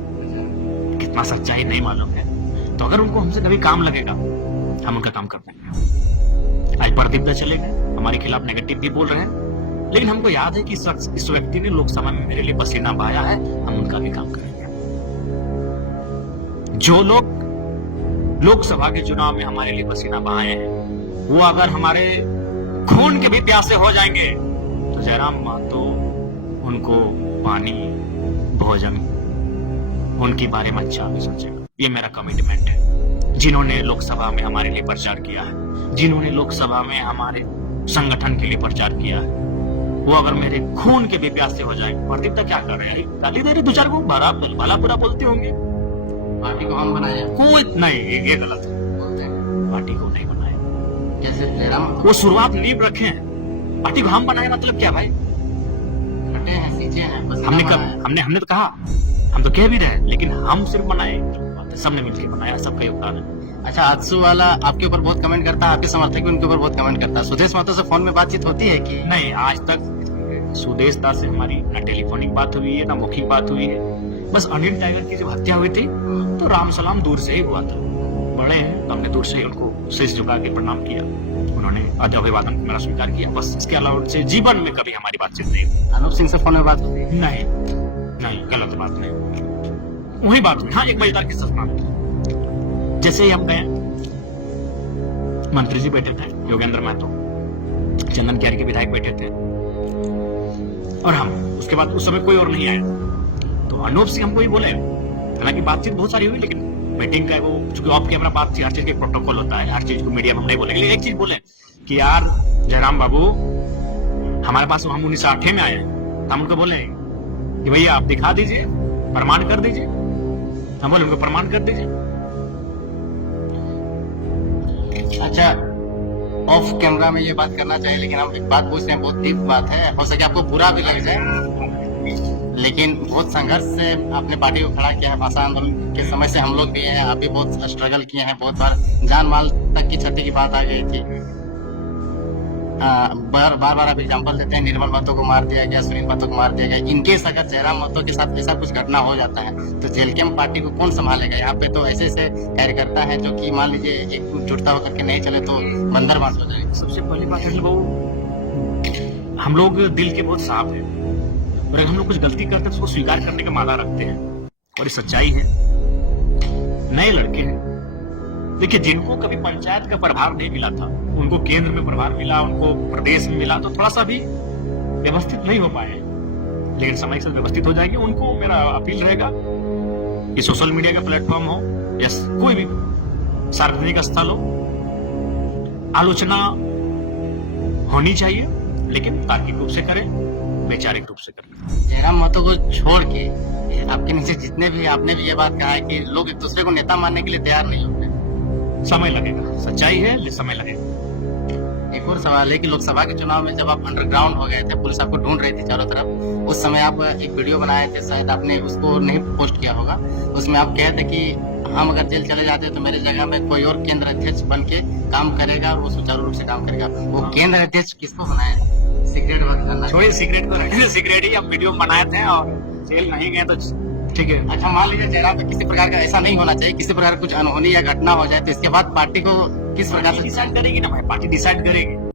कितना सच्चाई नहीं मालूम है। तो अगर उनको हमसे कभी काम लगेगा, हम उनका काम कर पाएंगे। आज प्रदीप दा चले गए, हमारे खिलाफ नेगेटिव भी बोल रहे हैं, लेकिन हमको याद है कि इस व्यक्ति ने लोकसभा में मेरे लिए पसीना बहाया है, हम उनका भी काम करेंगे। जो लोग लोकसभा के चुनाव में हमारे लिए पसीना बहाए हैं, वो अगर हमारे खून के भी प्यासे हो जाएंगे, तो जयराम महतो उनको पानी, भोजन, उनके बारे में अच्छा भी सोचेगा। ये मेरा कमिटमेंट है। जिन्होंने लोकसभा में हमारे लिए प्रचार किया है, जिन्होंने लोकसभा में हमारे संगठन के लिए प्रचार किया है, वो अगर मेरे खून के भी प्यासे हो जाए, प्रदीप तक क्या कर रहे हैं, गाली दे रहे दो चार को, भला बुरा बोलते होंगे। पार्टी को हम बनाए कोई नहीं, ये गलत है, बोलते हैं पार्टी को नहीं बनाए। जैसे जयराम वो शुरुआत नींव रखे हैं, पार्टी को हम बनाए मतलब क्या भाई? फटे हैं, सींचे हैं, बस हमने हम कब बनाए। हमने तो कहा, हम तो कह भी रहे, लेकिन हम सिर्फ बनाए, सबने मिलकर बनाया, सबका योगदान है। अच्छा, आजसू वाला आपके ऊपर बहुत कमेंट करता है, आपके समर्थक भी उनके ऊपर बहुत कमेंट करता है। सुदेश महतो से फोन में बातचीत होती है कि नहीं, आज तक सुदेश दा से हमारी न टेलीफोनिक बात हुई है, न मौखिक बात हुई है। बस अनिल टाइगर की जब हत्या हुई थी तो राम सलाम दूर से ही हुआ था, बड़े हैं तो हमने दूर से ही उनको शीश झुका के प्रणाम किया, उन्होंने अभिवादन मेरा स्वीकार किया, बस इसके अलावा उनसे जीवन में कभी हमारी बातचीत नहीं हुई। अनूप सिंह से फोन में बात होती है? नहीं नहीं, गलत बात नहीं, वही बात हुई। हाँ, एक मजेदार किस्सा सुना। जैसे ही हम गए, मंत्री जी बैठे थे, योगेंद्र महतो, चंदन कैरी के विधायक बैठे थे, और हम, उसके बाद उस समय कोई और नहीं आया, तो अनूप सिंह हमको ही बोले, हालांकि बातचीत बहुत सारी हुई, लेकिन मीटिंग का वो चूंकि ऑफ कैमरा बात थी, हर चीज के प्रोटोकॉल होता है, हर चीज को मीडिया में हम नहीं बोलेंगे, लेकिन एक चीज बोले कि यार जयराम बाबू, हमारे पास हम 1960 में आए हैं, हम उनको बोले कि भैया आप दिखा दीजिए, प्रमाण कर दीजिए, हम बोले उनको प्रमाण कर दीजिए। अच्छा, ऑफ कैमरा में ये बात करना चाहिए, लेकिन हम एक बात पूछते हैं, बहुत डीप बात है, हो सके आपको बुरा भी लग जाए, लेकिन बहुत संघर्ष से आपने पार्टी को खड़ा किया है। भाषा आंदोलन के समय से हम लोग भी हैं, आप भी बहुत स्ट्रगल किए हैं, बहुत बार जान माल तक की क्षति की बात आ गई थी। बार बार आप एग्जाम्पल देते हैं, निर्मल महतो को मार दिया गया, सुनील महतो को मार दिया गया। इनकेस अगर जयराम महतो के साथ ऐसा कुछ घटना हो जाता है तो जेलकेम पार्टी को कौन संभालेगा? यहाँ पे तो ऐसे ऐसे कार्यकर्ता है जो कि मान लीजिए एकजुटता होकर के नहीं चले तो बंदर बांस हो जाएगा। सबसे पहली बात है वो, हम लोग दिल के बहुत साफ हैं, और अगर हम लोग कुछ गलती करते हैं तो उसको स्वीकार करने का मादा रखते हैं, और ये सच्चाई है। नए लड़के हैं, देखिए, जिनको कभी पंचायत का प्रभार नहीं मिला था, उनको केंद्र में प्रभार मिला, उनको प्रदेश में मिला, तो थोड़ा सा भी व्यवस्थित नहीं हो पाए, लेकिन समय से व्यवस्थित हो जाएंगे। उनको मेरा अपील रहेगा कि सोशल मीडिया का प्लेटफॉर्म हो या कोई भी सार्वजनिक स्थल हो, आलोचना होनी चाहिए, लेकिन तार्किक रूप से करें, वैचारिक रूप से करें। जयराम महतो को छोड़ के आपके नीचे जितने भी, आपने भी ये बात कहा है कि लोग एक दूसरे को नेता मानने के लिए तैयार नहीं होते। समय लगेगा, सच्चाई है, लेकिन समय लगेगा। एक और सवाल है कि लोकसभा के चुनाव में जब आप अंडरग्राउंड हो गए थे, पुलिस आपको ढूंढ रही थी चारों तरफ, उस समय आप एक वीडियो बनाए थे, शायद आपने उसको नहीं पोस्ट किया होगा। उसमें आप कहे थे कि हम अगर जेल चले जाते तो मेरी जगह में कोई और केंद्र अध्यक्ष बन के काम करेगा और वो सुचारू रूप से काम करेगा। वो केंद्र अध्यक्ष किसको बनाए? सीक्रेट बात करना थोड़ी सीक्रेट को रखें, सीक्रेट ही हम वीडियो बनाए थे, और जेल नहीं गए तो ठीक है। अच्छा, मान लीजिए जयराम पे किसी प्रकार का ऐसा नहीं होना चाहिए, किसी प्रकार कुछ अनहोनी या घटना हो जाए तो इसके बाद पार्टी को किस प्रकार से डिसाइड करेगी ना भाई, पार्टी डिसाइड करेगी।